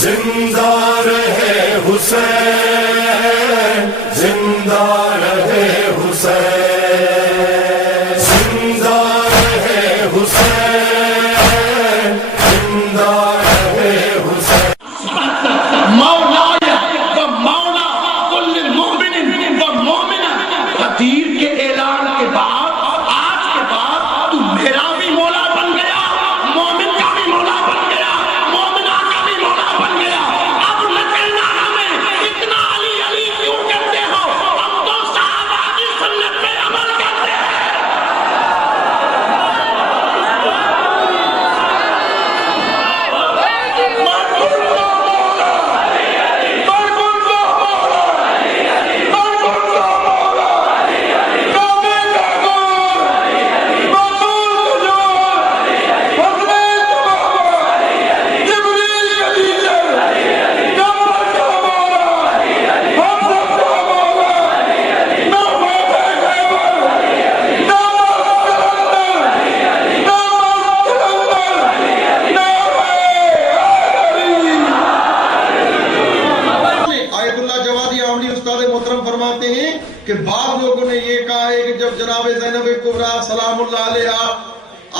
زندہ رہے حسین، زندہ رہے حسین، زندہ رہے حسین، زندہ رہے حسین۔ مولایا و مولا کل مومن و مومنہ، غدیر کے اعلان کے بعد آج کے بعد تو میرا بھی مولا بن گیا، مومن کا بھی مولا بن گیا، مومنہ کا بھی مولا بن گیا۔ اب نچلنا ہمیں اتنا علی علی کیوں کرتے ہو؟ ہم تو صحابہ کی سنت پہ عمل کرتے ہیں۔ کہ بعض لوگوں نے یہ کہا ہے کہ جب جناب زینب کبریٰ سلام اللہ علیہا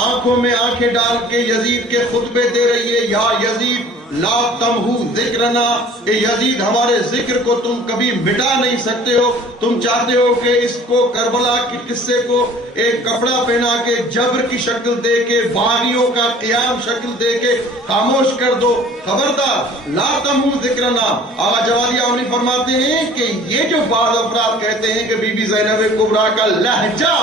آنکھوں میں آنکھیں ڈال کے یزید کے خطبے دے رہی ہے، یا یزید لا تمہو ذکرنا، کہ یزید ہمارے ذکر کو تم کبھی مٹا نہیں سکتے ہو، تم چاہتے ہو کہ اس کو کربلا کے قصے کو ایک کپڑا پہنا کے جبر کی شکل دے کے باغیوں کا قیام شکل دے کے خاموش کر دو۔ خبردار، لا تمہو ذکرنا۔ آقا جوادی آمنی فرماتے ہیں کہ یہ جو بعض افراد کہتے ہیں کہ بی بی زینب کبریٰ کا لہجہ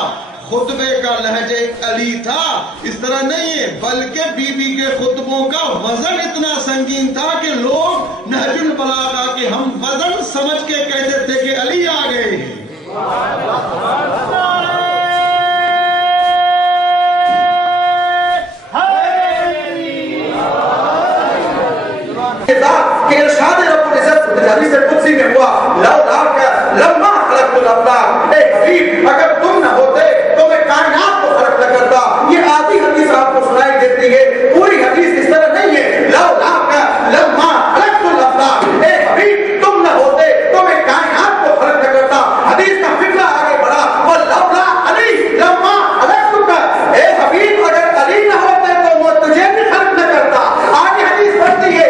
خطبے کا لہجہ علی تھا، اس طرح نہیں ہے، بلکہ بی بی کے خطبوں کا وزن اتنا سنگین تھا کہ لوگ نہج البلاغہ کے ہم وزن سمجھ کے کہتے تھے کہ علی آ گئے۔ کہ ارشاد رب العزت حدیث قدسی میں ہوا، لما خلقت الافلاک، اے حبیب اگر تم نہ ہوتے تو میں کائنات کو خلق نہ کرتا۔ یہ آدھی حدیث آپ کو سنائی دیتی ہے، پوری حدیث اس طرح نہیں ہے۔ لما خلقت الافلاک، اے حبیب تم نہ ہوتے تو میں کائنات کو خلق نہ کرتا۔ حدیث کا فقرہ آگے بڑھا، ولولا علی لما خلقتک، اے حبیب اگر علی نہ ہوتے تو وہ تجھے بھی خلق نہ کرتا۔ آگے حدیث بڑھتی ہے،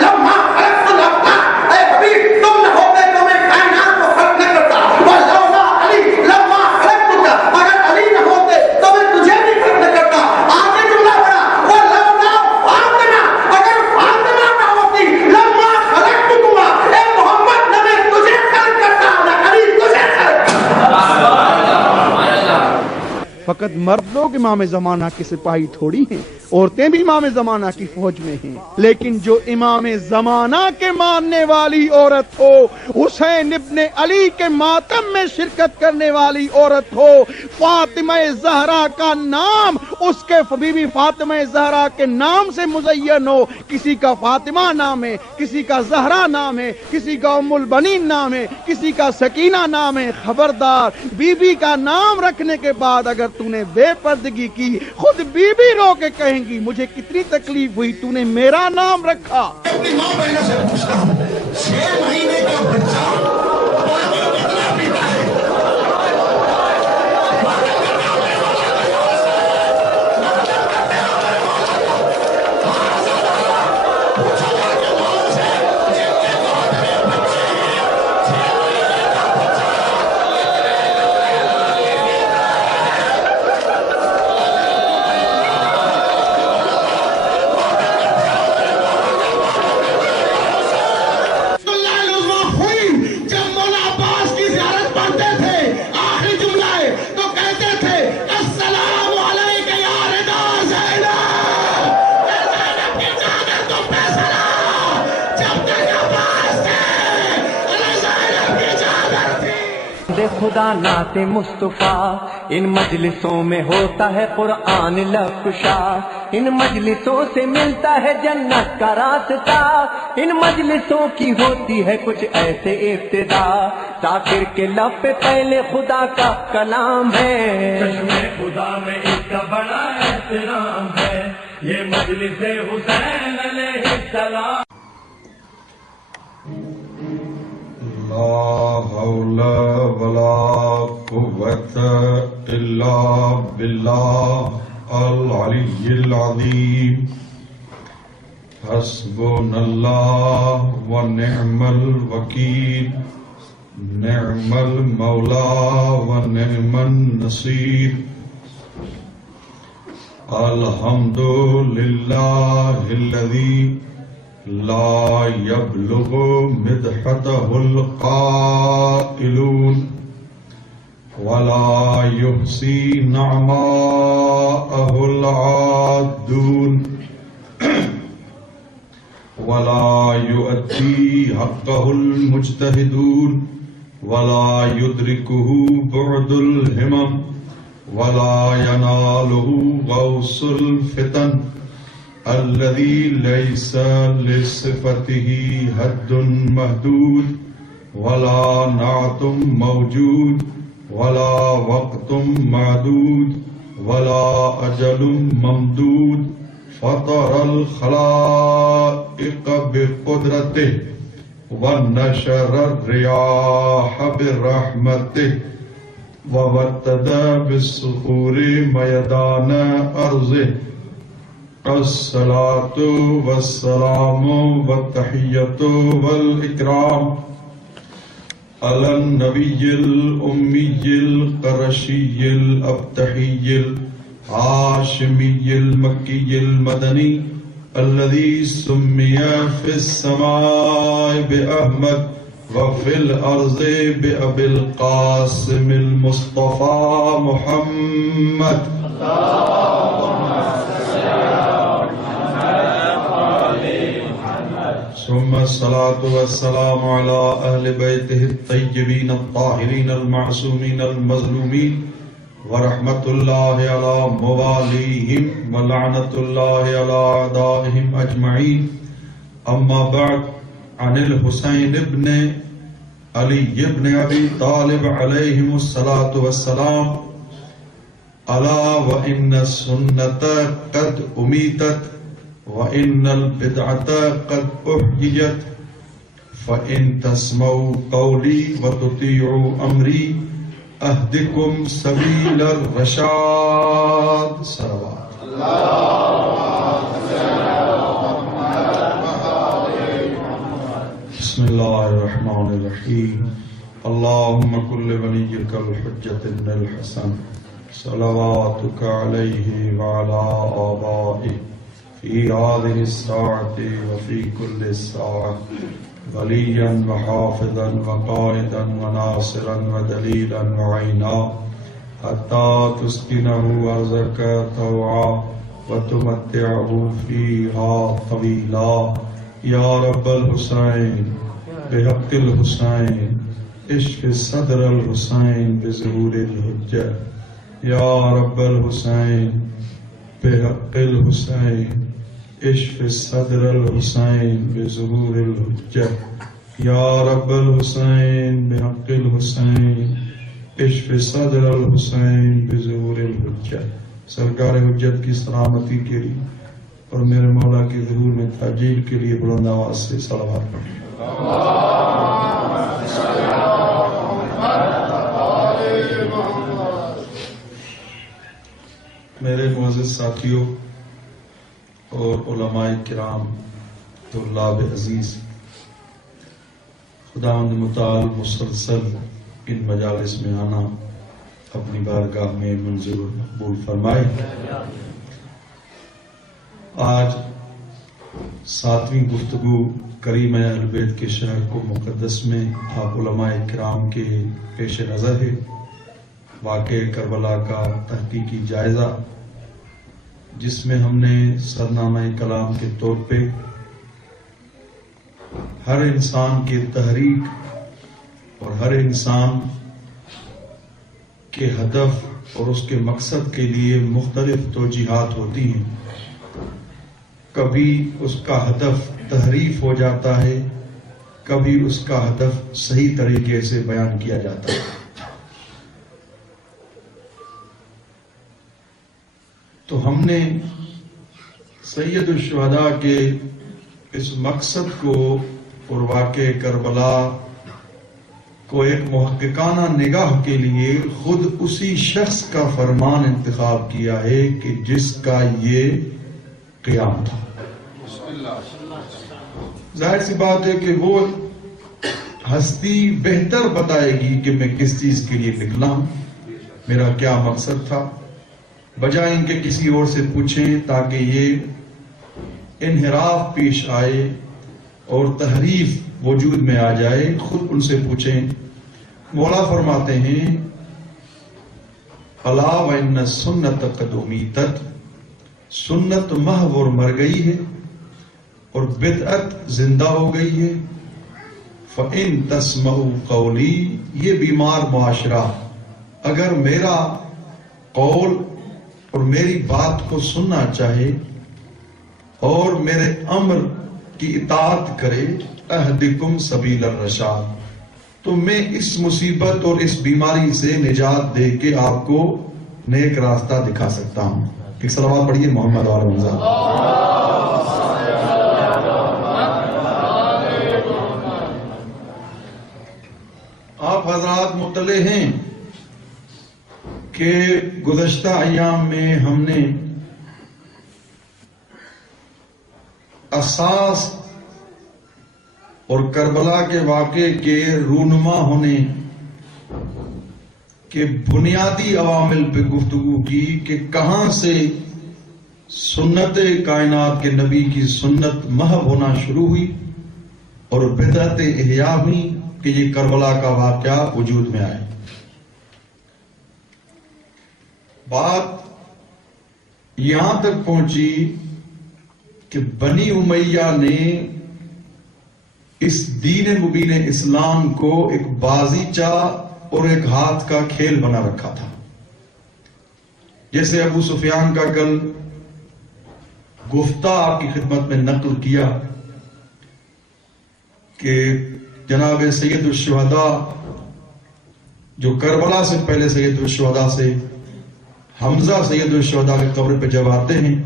لما خلقت الافلاک، اے حبیب تم نہ ہوتے تو میں کائنات کو خلق نہ کرتا۔ ولولا علی لما خلقتک، اگر علی نہ ہوتے تو میں تجھے بھی خلق نہ کرتا۔ آگے جملہ بڑا، ولولا فاطمہ، اگر فاطمہ نہ ہوتی لما خلقتکما، اے محمد نہ میں تجھے خلق کرتا نہ علی تجھے خلق کرتا۔ فقط مرد لوگ امام زمانہ کے سپاہی تھوڑی ہیں، عورتیں بھی امام زمانہ کی فوج میں ہیں، لیکن جو امام زمانہ کے ماننے والی عورت ہو، حسین ابن علی کے ماتم میں شرکت کرنے والی عورت ہو، فاطمہ زہرا کا نام اس کے بی بی فاطمہ زہرا کے نام سے مزین ہو، کسی کا فاطمہ نام ہے، کسی کا زہرا نام ہے، کسی کا ام البنین نام ہے، کسی کا سکینہ نام ہے، خبردار، بی بی کا نام رکھنے کے بعد اگر تو نے بے پردگی کی، خود بی بی رو کے کہیں گی مجھے کتنی تکلیف ہوئی، تو نے میرا نام رکھا۔ اپنی ماں بہنوں سے پوچھتا ہوں، 6 مہینے کا بچہ پانی کتنا پیتا ہے؟ خدا نعت مصطفیٰ، ان مجلسوں میں ہوتا ہے قرآن لفشا، ان مجلسوں سے ملتا ہے جنت کا راستہ، ان مجلسوں کی ہوتی ہے کچھ ایسے ابتدا، ذاکر کے لب پہ پہلے خدا کا کلام ہے، خدا میں اس کا بڑا احترام ہے، یہ مجلس حسین علیہ السلام. لا حول ولا قوة إلا بالله العلي العظيم. حسبنا الله ونعم الوكيل. نعم المولى ونعم النصير. الحمد لله الذي لا يبلغ مدحته القائلون ولا يحصي نعماءه العادون ولا يؤدي حقه المجتهدون ولا يدركه بعد الهمم ولا يناله غوص الفتن الذي ليس لصفته حد محدود ولا نعت موجود ولا وقت معدود ولا أجل ممدود. فطر الخلائق بقدرته ونشر الرياح برحمته ووتد بالصخور ميدان أرضه. الصلاة والسلام والتحية والإكرام على النبي الأمي القرشي الأبتحي الهاشمي المكي المدني الذي سمي في السماء بأحمد وفي الأرض بأبي القاسم المصطفى محمد. ثم الصلاة والسلام على أهل بيته الطيبين الطاهرين المعصومين المظلومين ورحمة الله على مواليهم ولعنة الله على أعدائهم أجمعين. أما بعد، عن الحسين بن علي بن أبي طالب عليهم الصلاة والسلام: ألا وإن السنة قد أميتت وإن البدعة قد أحييت فإن تسمعوا قولي وتطيعوا أمري أهدكم سبيل الرشاد. صلوات بسم الله الرحمن الرحيم. اللهم كل وليك الحجة بن الحسن صلواتك عليه وعلى آبائه في هذه الساعة وفي كل ساعة وليا وحافظا وقائدا وناصرا ودليلا وعينا حتى تسكنه أرضك طوعا وتمتعه فيها طويلا. يا رب الحسين بحق الحسين اشف صدر الحسين بظهور الحجة. يا رب الحسين بحق الحسين اشف صدر الحسين بظهور الحجة. يا رب الحسين بحق الحسين اشف صدر الحسين بظهور الحجة. سرکار حجت کی سلامتی کے لیے اور میرے مولا کے ظہور میں تعجیل کے لیے بلند آواز سے صلوات پڑھیں. میرے معزز ساتھیوں اور علماء کرام، طلاب عزیز، خداوند متعال مسلسل ان مجالس میں آنا اپنی بارگاہ میں منظور و مقبول فرمائے. آج 7ویں گفتگو کریم اہل بیت کے شہر کو مقدس میں آپ علماء کرام کے پیش نظر ہے. واقعہ کربلا کا تحقیقی جائزہ، جس میں ہم نے سرنامہ کلام کے طور پہ ہر انسان کی تحریک اور ہر انسان کے ہدف اور اس کے مقصد کے لیے مختلف توجیہات ہوتی ہیں. کبھی اس کا ہدف تحریف ہو جاتا ہے، کبھی اس کا ہدف صحیح طریقے سے بیان کیا جاتا ہے. تو ہم نے سید الشہداء کے اس مقصد کو اور واقع کربلا کو ایک محققانہ نگاہ کے لیے خود اسی شخص کا فرمان انتخاب کیا ہے کہ جس کا یہ قیام تھا۔ ظاہر سی بات ہے کہ وہ ہستی بہتر بتائے گی کہ میں کس چیز کے لیے نکلا ہوں، میرا کیا مقصد تھا، بجائے ان کے کسی اور سے پوچھیں تاکہ یہ انحراف پیش آئے اور تحریف وجود میں آ جائے۔ خود ان سے پوچھیں۔ مولا فرماتے ہیں الا وان سنت قد امیتت، سنت محو اور مر گئی ہے اور بدعت زندہ ہو گئی ہے۔ فَإِن تَسْمَعُوا قَوْلِي، یہ بیمار معاشرہ اگر میرا قول اور میری بات کو سننا چاہے اور میرے امر کی اطاعت کرے، اہدکم سبیل الرشاد، تو میں اس مصیبت اور اس بیماری سے نجات دے کے آپ کو نیک راستہ دکھا سکتا ہوں۔ ایک صلوات پڑھیے محمد وآل رمضان۔ آپ حضرات مطلع ہیں کہ گزشتہ ایام میں ہم نے اساس اور کربلا کے واقعے کے رونما ہونے کے بنیادی عوامل پہ گفتگو کی کہ کہاں سے سنت کائنات کے نبی کی سنت محو ہونا شروع ہوئی اور بدعت احیا ہوئی کہ یہ کربلا کا واقعہ وجود میں آئے۔ بات یہاں تک پہنچی کہ بنی امیہ نے اس دین مبین اسلام کو ایک بازیچہ اور ایک ہاتھ کا کھیل بنا رکھا تھا۔ جیسے ابو سفیان کا کل گفتہ آپ کی خدمت میں نقل کیا کہ جناب سید الشہداء جو کربلا سے پہلے سید الشہداء سے حمزہ سید الشہداء کے قبر پہ جب آتے ہیں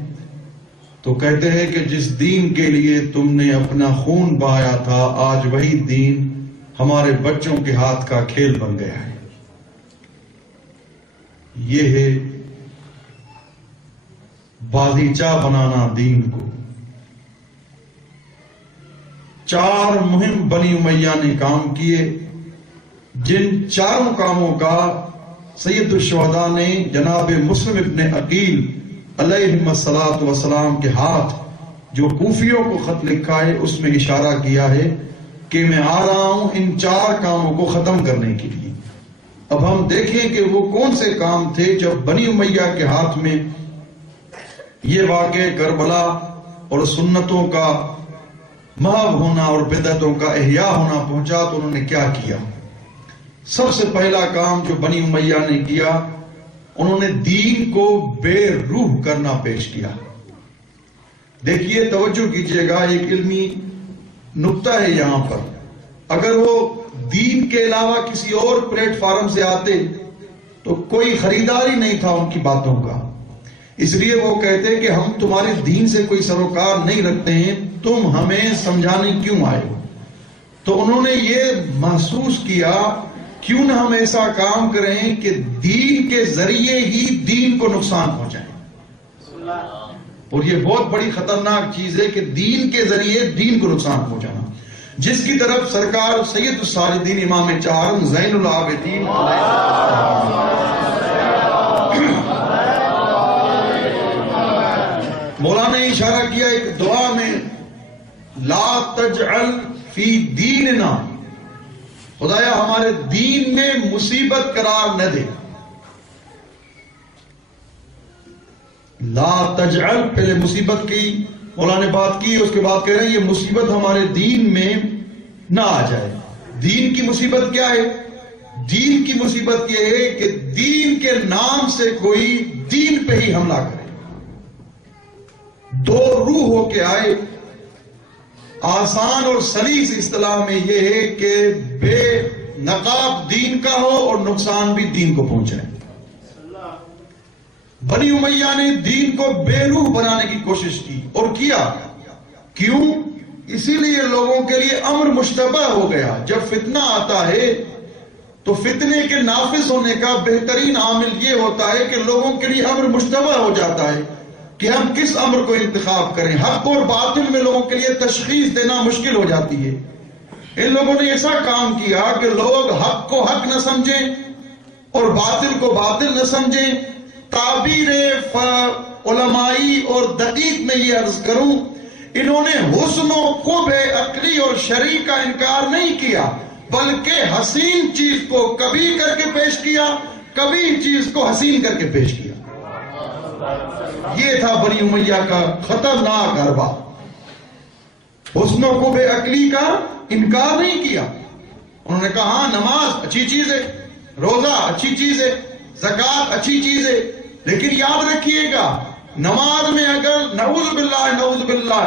تو کہتے ہیں کہ جس دین کے لیے تم نے اپنا خون بہایا تھا آج وہی دین ہمارے بچوں کے ہاتھ کا کھیل بن گیا ہے۔ یہ ہے بازیچہ بنانا دین کو۔ چار مہم بنی امیہ نے کام کیے، جن چاروں کاموں کا سید الشہداء نے جناب مسلم ابن عقیل علیہ الصلاۃ والسلام کے ہاتھ جو کوفیوں کو خط لکھا ہے اس میں اشارہ کیا ہے کہ میں آ رہا ہوں ان چار کاموں کو ختم کرنے کے لیے۔ اب ہم دیکھیں کہ وہ کون سے کام تھے جب بنی امیہ کے ہاتھ میں یہ واقع کربلا اور سنتوں کا محو ہونا اور بدعتوں کا احیاء ہونا پہنچا تو انہوں نے کیا کیا۔ سب سے پہلا کام جو بنی امیہ نے کیا، انہوں نے دین کو بے روح کرنا پیش کیا۔ دیکھیے توجہ کیجئے گا، ایک علمی نقطہ ہے یہاں پر۔ اگر وہ دین کے علاوہ کسی اور پلیٹ فارم سے آتے تو کوئی خریدار ہی نہیں تھا ان کی باتوں کا، اس لیے وہ کہتے کہ ہم تمہارے دین سے کوئی سروکار نہیں رکھتے ہیں، تم ہمیں سمجھانے کیوں آئے ہو۔ تو انہوں نے یہ محسوس کیا کیوں نہ ہم ایسا کام کریں کہ دین کے ذریعے ہی دین کو نقصان پہنچائیں۔ اور یہ بہت بڑی خطرناک چیز ہے کہ دین کے ذریعے دین کو نقصان پہنچانا، جس کی طرف سرکار سید السالدین امام چہارم زین العابدین مولا نے اشارہ کیا ایک دعا میں، لا تجعل فی دیننا، خدایا ہمارے دین میں مصیبت قرار نہ دے۔ لا تجعل، پہلے مصیبت کی مولا نے بات کی، اس کے بعد کہہ رہے ہیں یہ مصیبت ہمارے دین میں نہ آ جائے۔ دین کی مصیبت کیا ہے؟ دین کی مصیبت یہ ہے کہ دین کے نام سے کوئی دین پہ ہی حملہ کرے، دو روح ہو کے آئے۔ آسان اور سلیس اصطلاح میں یہ ہے کہ بے نقاب دین کا ہو اور نقصان بھی دین کو پہنچے۔ بنی امیہ نے دین کو بے روح بنانے کی کوشش کی، اور کیا؟ کیوں؟ اسی لیے لوگوں کے لیے امر مشتبہ ہو گیا. جب فتنہ آتا ہے تو فتنے کے نافذ ہونے کا بہترین عامل یہ ہوتا ہے کہ لوگوں کے لیے امر مشتبہ ہو جاتا ہے کہ ہم کس امر کو انتخاب کریں. حق اور باطل میں لوگوں کے لیے تشخیص دینا مشکل ہو جاتی ہے. ان لوگوں نے ایسا کام کیا کہ لوگ حق کو حق نہ سمجھیں اور باطل کو باطل نہ سمجھیں. تعبیر علمائی اور دقیق میں یہ عرض کروں، انہوں نے حسن و خوب عقلی اور شرعی کا انکار نہیں کیا، بلکہ حسین چیز کو کبھی کر کے پیش کیا، کبھی چیز کو حسین کر کے پیش کیا. یہ تھا بنی امیہ کا خطرناک حربہ. حسن و خوب عقلی کا انکار نہیں کیا. انہوں نے کہا ہاں نماز اچھی چیز ہے، روزہ اچھی چیز ہے، زکوٰۃ اچھی چیز ہے، لیکن یاد رکھیے گا نماز میں اگر نعوذ باللہ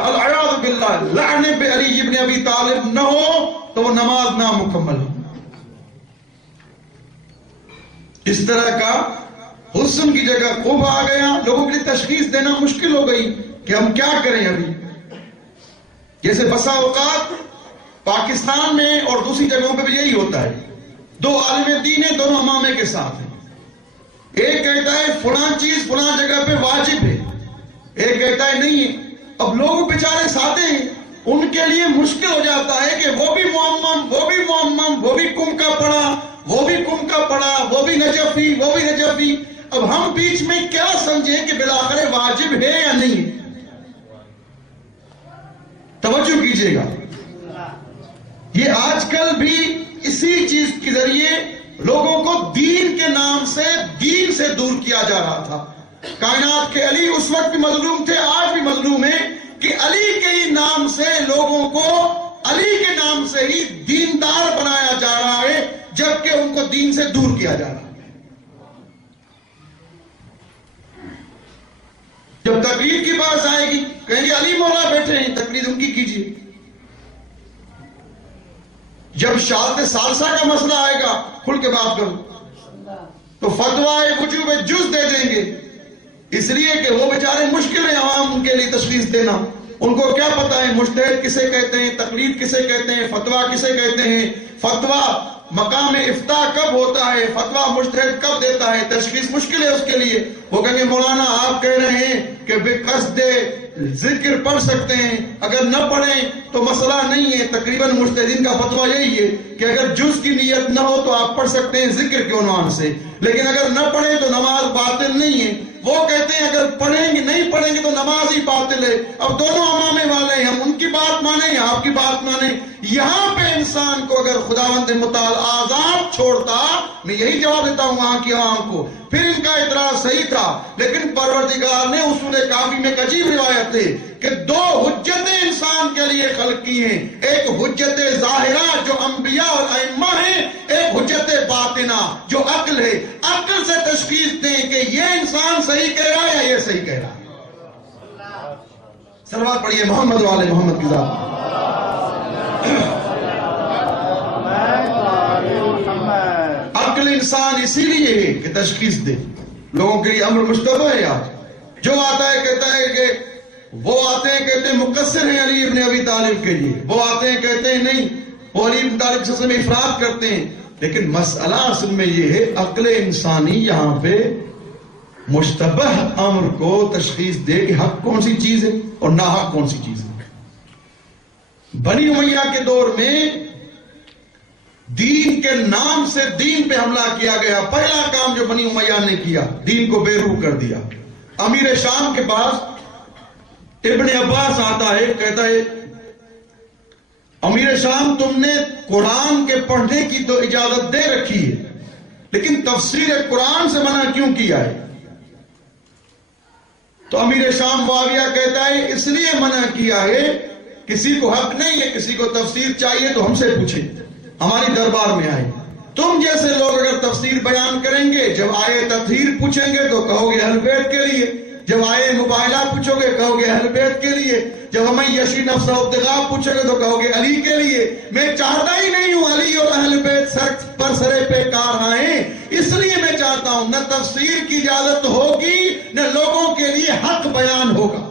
العیاذ باللہ لعنت پہ علی ابن ابی طالب نہ ہو تو وہ نماز نامکمل ہو. اس طرح کا حسن کی جگہ خوب آ گیا. لوگوں کے لیے تشخیص دینا مشکل ہو گئی کہ ہم کیا کریں. ابھی جیسے بسا اوقات پاکستان میں اور دوسری جگہوں پہ بھی یہی ہوتا ہے، دو عالم دین ہیں، دونوں امامے کے ساتھ ہیں. ایک کہتا ہے فلاں چیز فلاں جگہ پہ واجب ہے، ایک کہتا ہے نہیں ہے. اب لوگ بیچارے سادے ہیں، ان کے لیے مشکل ہو جاتا ہے کہ وہ بھی معمم، وہ بھی معمم، وہ بھی کم کا پڑھا، وہ بھی کم کا پڑھا، وہ بھی نجفی، وہ بھی نجفی. اب ہم بیچ میں کیا سمجھیں کہ بالآخر واجب ہے یا نہیں ہے؟ توجہ کیجئے گا. یہ آج کل بھی اسی چیز کے ذریعے لوگوں کو دین کے نام سے دین سے دور کیا جا رہا تھا. کائنات کے علی اس وقت بھی مظلوم تھے، آج بھی مظلوم ہیں کہ علی کے ہی نام سے لوگوں کو علی کے نام سے ہی دیندار بنایا جا رہا ہے، جبکہ ان کو دین سے دور کیا جا رہا ہے. جب تقلید کی بات آئے گی کہیں گے علی مولا بیٹھے ہیں، تقلید ان کی کیجیے. جب شہادت ثالثہ کا مسئلہ آئے گا کھل کے بات کرو تو فتویٰ وجوب جز دے دیں گے، اس لیے کہ وہ بیچارے مشکل ہیں عوام ان کے لیے تشخیص دینا. ان کو کیا پتا ہے مجتہد کسے کہتے ہیں، تقلید کسے کہتے ہیں، فتویٰ کسے کہتے ہیں، فتویٰ مقام افتاء کب ہوتا ہے، فتویٰ مجتہد کب دیتا ہے، تشخیص مشکل ہے اس کے لیے. وہ کہیں گے مولانا آپ کہہ رہے ہیں کہ بے قصد ذکر پڑھ سکتے ہیں، اگر نہ پڑھیں تو مسئلہ نہیں ہے. تقریباً مجتہدین کا فتویٰ یہی ہے کہ اگر جز کی نیت نہ ہو تو آپ پڑھ سکتے ہیں ذکر کے عنوان سے، لیکن اگر نہ پڑھیں تو نماز باطل نہیں ہے. وہ کہتے ہیں اگر پڑھیں گے نہیں پڑھیں گے تو نماز ہی باطل ہے. اب دونوں امامے والے ہیں، ہم ان کی بات مانیں یا آپ کی بات مانیں. یہاں پہ انسان کو اگر خداوند متعال آزاد چھوڑتا، میں یہی جواب دیتا ہوں وہاں کی عوام کو، پھر ان کا اعتراض صحیح تھا. لیکن پروردگار نے اصول کافی میں ایک عجیب روایت ہے کہ دو حجتیں انسان کے لیے خلق کی ہیں، ایک حجت ظاہرہ جو انبیاء اور ائمہ ہیں، ایک حجت باطنہ جو عقل ہے. عقل سے تشخیص دیں کہ یہ انسان صحیح کہہ رہا ہے یا یہ صحیح کہہ رہا ہے. صلوات پڑھیے محمد والے محمد کی ذات. عقل انسان اسی لیے ہے کہ تشخیص دے. لوگوں کے لیے امر مشتبہ ہے. آج جو آتا ہے کہتا ہے کہ وہ آتے ہیں کہتے ہیں مقصر ہیں علی ابن ابی طالب کے لیے، وہ آتے ہیں کہتے ہیں نہیں وہ علی ابن طالب سے میں افراد کرتے ہیں. لیکن مسئلہ اصل میں یہ ہے عقل انسانی یہاں پہ مشتبہ امر کو تشخیص دے کہ حق کون سی چیز ہے اور ناحق کون سی چیز ہے. بنی امیہ کے دور میں دین کے نام سے دین پہ حملہ کیا گیا. پہلا کام جو بنی امیہ نے کیا دین کو بے روح کر دیا. امیر شام کے پاس ابن عباس آتا ہے، کہتا ہے امیر شام تم نے قرآن کے پڑھنے کی تو اجازت دے رکھی ہے لیکن تفسیر قرآن سے منع کیوں کیا ہے؟ تو امیر شام معاویہ کہتا ہے اس لیے منع کیا ہے کسی کو حق نہیں ہے، کسی کو تفسیر چاہیے تو ہم سے پوچھیں، ہماری دربار میں آئے. تم جیسے لوگ اگر تفسیر بیان کریں گے جب آئے تطہیر پوچھیں گے تو کہو گے اہل بیت کے لیے، جب آئے مباہلہ پوچھو گے کہو گے اہل بیت کے لیے، جب ہمیں یشی نفس ابتغاء پوچھو گے تو کہو گے علی کے لیے. میں چاہتا ہی نہیں ہوں علی اور اہل بیت سر پر سرے پہ کار آئیں، اس لیے میں چاہتا ہوں نہ تفسیر کی اجازت ہوگی نہ لوگوں کے لیے حق بیان ہوگا.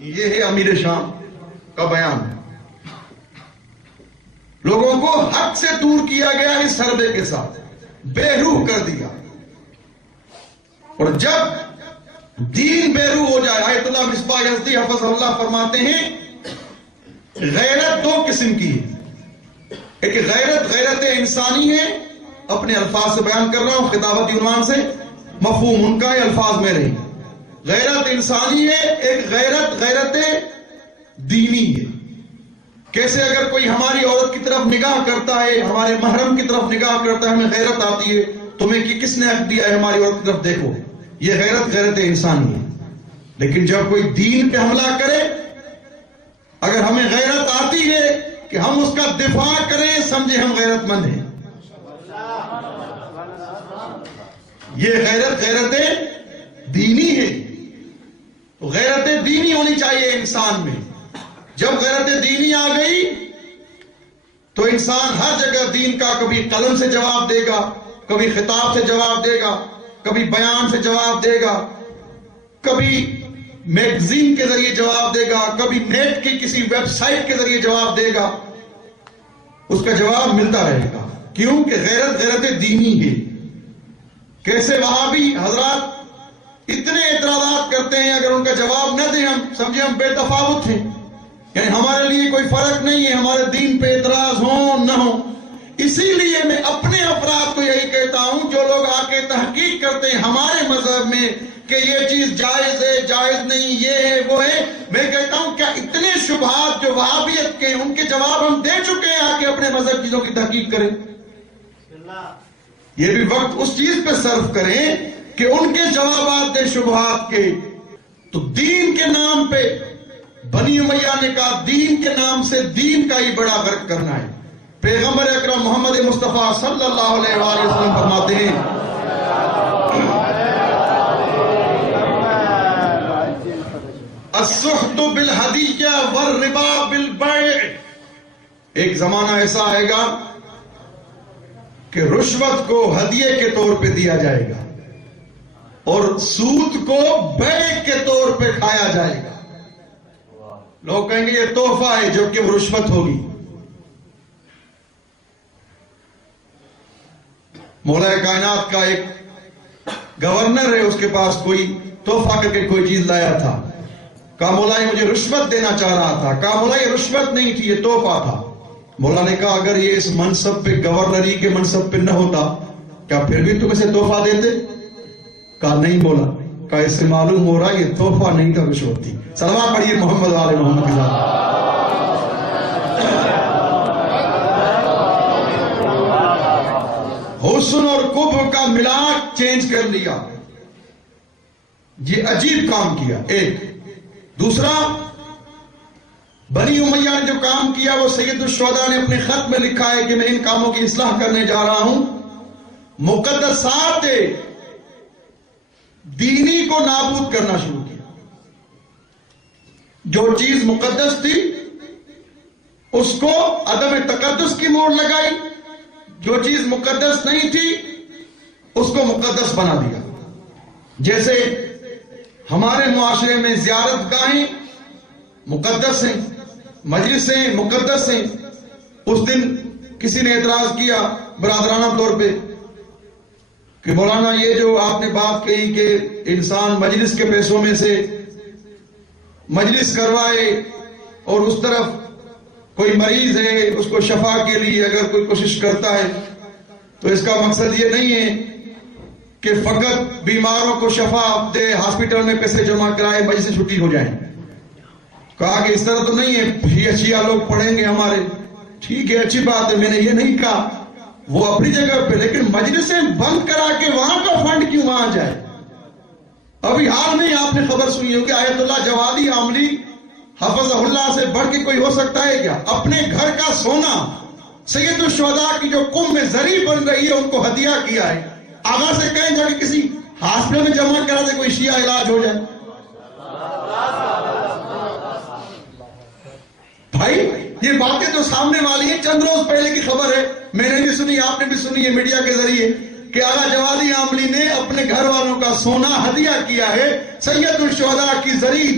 یہ ہے امیر شام کا بیان. لوگوں کو حق سے دور کیا گیا اس حربے کے ساتھ، بے روح کر دیا. اور جب دین بے روح ہو جائے، آیت اللہ مصباح یزدی حفظ اللہ فرماتے ہیں غیرت دو قسم کی ہے. ایک غیرت انسانی ہے، اپنے الفاظ سے بیان کر رہا ہوں، خطابتی عنوان سے، مفہوم ان کا ہے، الفاظ میں رہی. غیرت انسانی ہے، ایک غیرت دینی ہے. کیسے اگر کوئی ہماری عورت کی طرف نگاہ کرتا ہے، ہمارے محرم کی طرف نگاہ کرتا ہے، ہمیں غیرت آتی ہے. تمہیں کس نے حق دیا ہے ہماری عورت کی طرف دیکھو؟ یہ غیرت انسانی ہے. لیکن جب کوئی دین پہ حملہ کرے، اگر ہمیں غیرت آتی ہے کہ ہم اس کا دفاع کریں، سمجھے ہم غیرت مند ہیں. یہ غیرت دینی ہے. تو غیرت دینی ہونی چاہیے انسان میں. جب غیرت دینی آ گئی تو انسان ہر جگہ دین کا کبھی قلم سے جواب دے گا، کبھی خطاب سے جواب دے گا، کبھی بیان سے جواب دے گا، کبھی میگزین کے ذریعے جواب دے گا، کبھی نیٹ کی کسی ویب سائٹ کے ذریعے جواب دے گا. اس کا جواب ملتا رہے گا. کیوں کہ غیرت دینی ہے. کیسے وہابی حضرات اتنے اعتراضات کرتے ہیں، اگر ان کا جواب نہ دیں ہم سمجھے ہم بے تفاوت ہیں، یعنی ہمارے لیے کوئی فرق نہیں ہے، ہمارے دین پہ اعتراض ہوں نہ ہو. اسی لیے میں اپنے افراد کو یہی کہتا ہوں جو لوگ آ کے تحقیق کرتے ہیں ہمارے مذہب میں کہ یہ چیز جائز ہے، جائز نہیں، یہ ہے وہ ہے، میں کہتا ہوں کیا اتنے شبہات جو وہابیت کے ان کے جواب ہم دے چکے ہیں، آ کے اپنے مذہب چیزوں کی تحقیق کریں. یہ بھی وقت اس چیز پہ صرف کریں کہ ان کے جوابات دے شبہات کے. تو دین کے نام پہ بنی امیہ نے کہا دین کے نام سے دین کا ہی بڑا غرق کرنا ہے. پیغمبر اکرم محمد مصطفیٰ صلی اللہ علیہ وآلہ وسلم فرماتے ہیں السحت بالہدیہ والربا بالبیع. ایک زمانہ ایسا آئے گا کہ رشوت کو ہدیے کے طور پہ دیا جائے گا اور سود کو بیع کے طور پہ کھایا جائے گا. لوگ کہیں گے یہ تحفہ ہے جبکہ وہ رشوت ہوگی. مولا کائنات کا ایک گورنر ہے، اس کے پاس کوئی تحفہ کر کے کوئی چیز لایا تھا. کہا مولا یہ مجھے رشوت دینا چاہ رہا تھا. کہا مولا یہ رشوت نہیں تھی، یہ تحفہ تھا. مولا نے کہا اگر یہ اس منصب پہ گورنری کے منصب پہ نہ ہوتا کیا پھر بھی تم اسے تحفہ دیتے؟ کہا نہیں. مولا کہا اس سے معلوم ہو رہا یہ تحفہ نہیں تھا، رشوت تھی. صلوات پڑھیے محمد آل محمد کے ساتھ. حسن اور قبح کا ملاک چینج کر لیا. یہ عجیب کام کیا. ایک دوسرا بنی امیہ نے جو کام کیا وہ سید الشہداء نے اپنے خط میں لکھا ہے کہ میں ان کاموں کی اصلاح کرنے جا رہا ہوں. مقدسات دینی کو نابود کرنا شروع کیا. جو چیز مقدس تھی اس کو عدم تقدس کی مور لگائی، جو چیز مقدس نہیں تھی اس کو مقدس بنا دیا. جیسے ہمارے معاشرے میں زیارت گاہیں مقدس ہیں، مجلسیں مقدس ہیں. اس دن کسی نے اعتراض کیا برادرانہ طور پہ کہ مولانا یہ جو آپ نے بات کہی کہ انسان مجلس کے پیسوں میں سے مجلس کروائے اور اس طرف کوئی مریض ہے اس کو شفا کے لیے اگر کوئی کوشش کرتا ہے تو اس کا مقصد یہ نہیں ہے کہ فقط بیماروں کو شفا دے، ہاسپٹل میں پیسے جمع کرائے مجلس سے چھٹی ہو جائیں. کہا کہ اس طرح تو نہیں ہے، شیعہ لوگ پڑھیں گے ہمارے. ٹھیک ہے، اچھی بات ہے، میں نے یہ نہیں کہا، وہ اپنی جگہ پہ، لیکن مجلسیں بند کرا کے وہاں کا فنڈ کیوں وہاں جائے؟ ابھی حال میں آپ نے خبر سنی ہو کہ آیت اللہ جوادی عاملی حفظ اللہ سے بڑھ کے کوئی ہو سکتا ہے کیا؟ اپنے گھر کا سونا سید الشہداء کی جو قم میں زری بن رہی ہے ان کو ہدیہ کیا ہے. آغا سے کہیں جا کہ کسی ہاسپٹل میں جمع کرا دے کوئی شیعہ علاج ہو جائے. بھائی یہ باتیں تو سامنے والی ہیں. چند روز پہلے کی خبر ہے، میں نے بھی سنی، آپ نے بھی سنی ہے میڈیا کے ذریعے کہ آغا جوادی عاملی نے اپنے گھر والوں کا سونا ہدیہ کیا ہے. سید الشہداء کی زری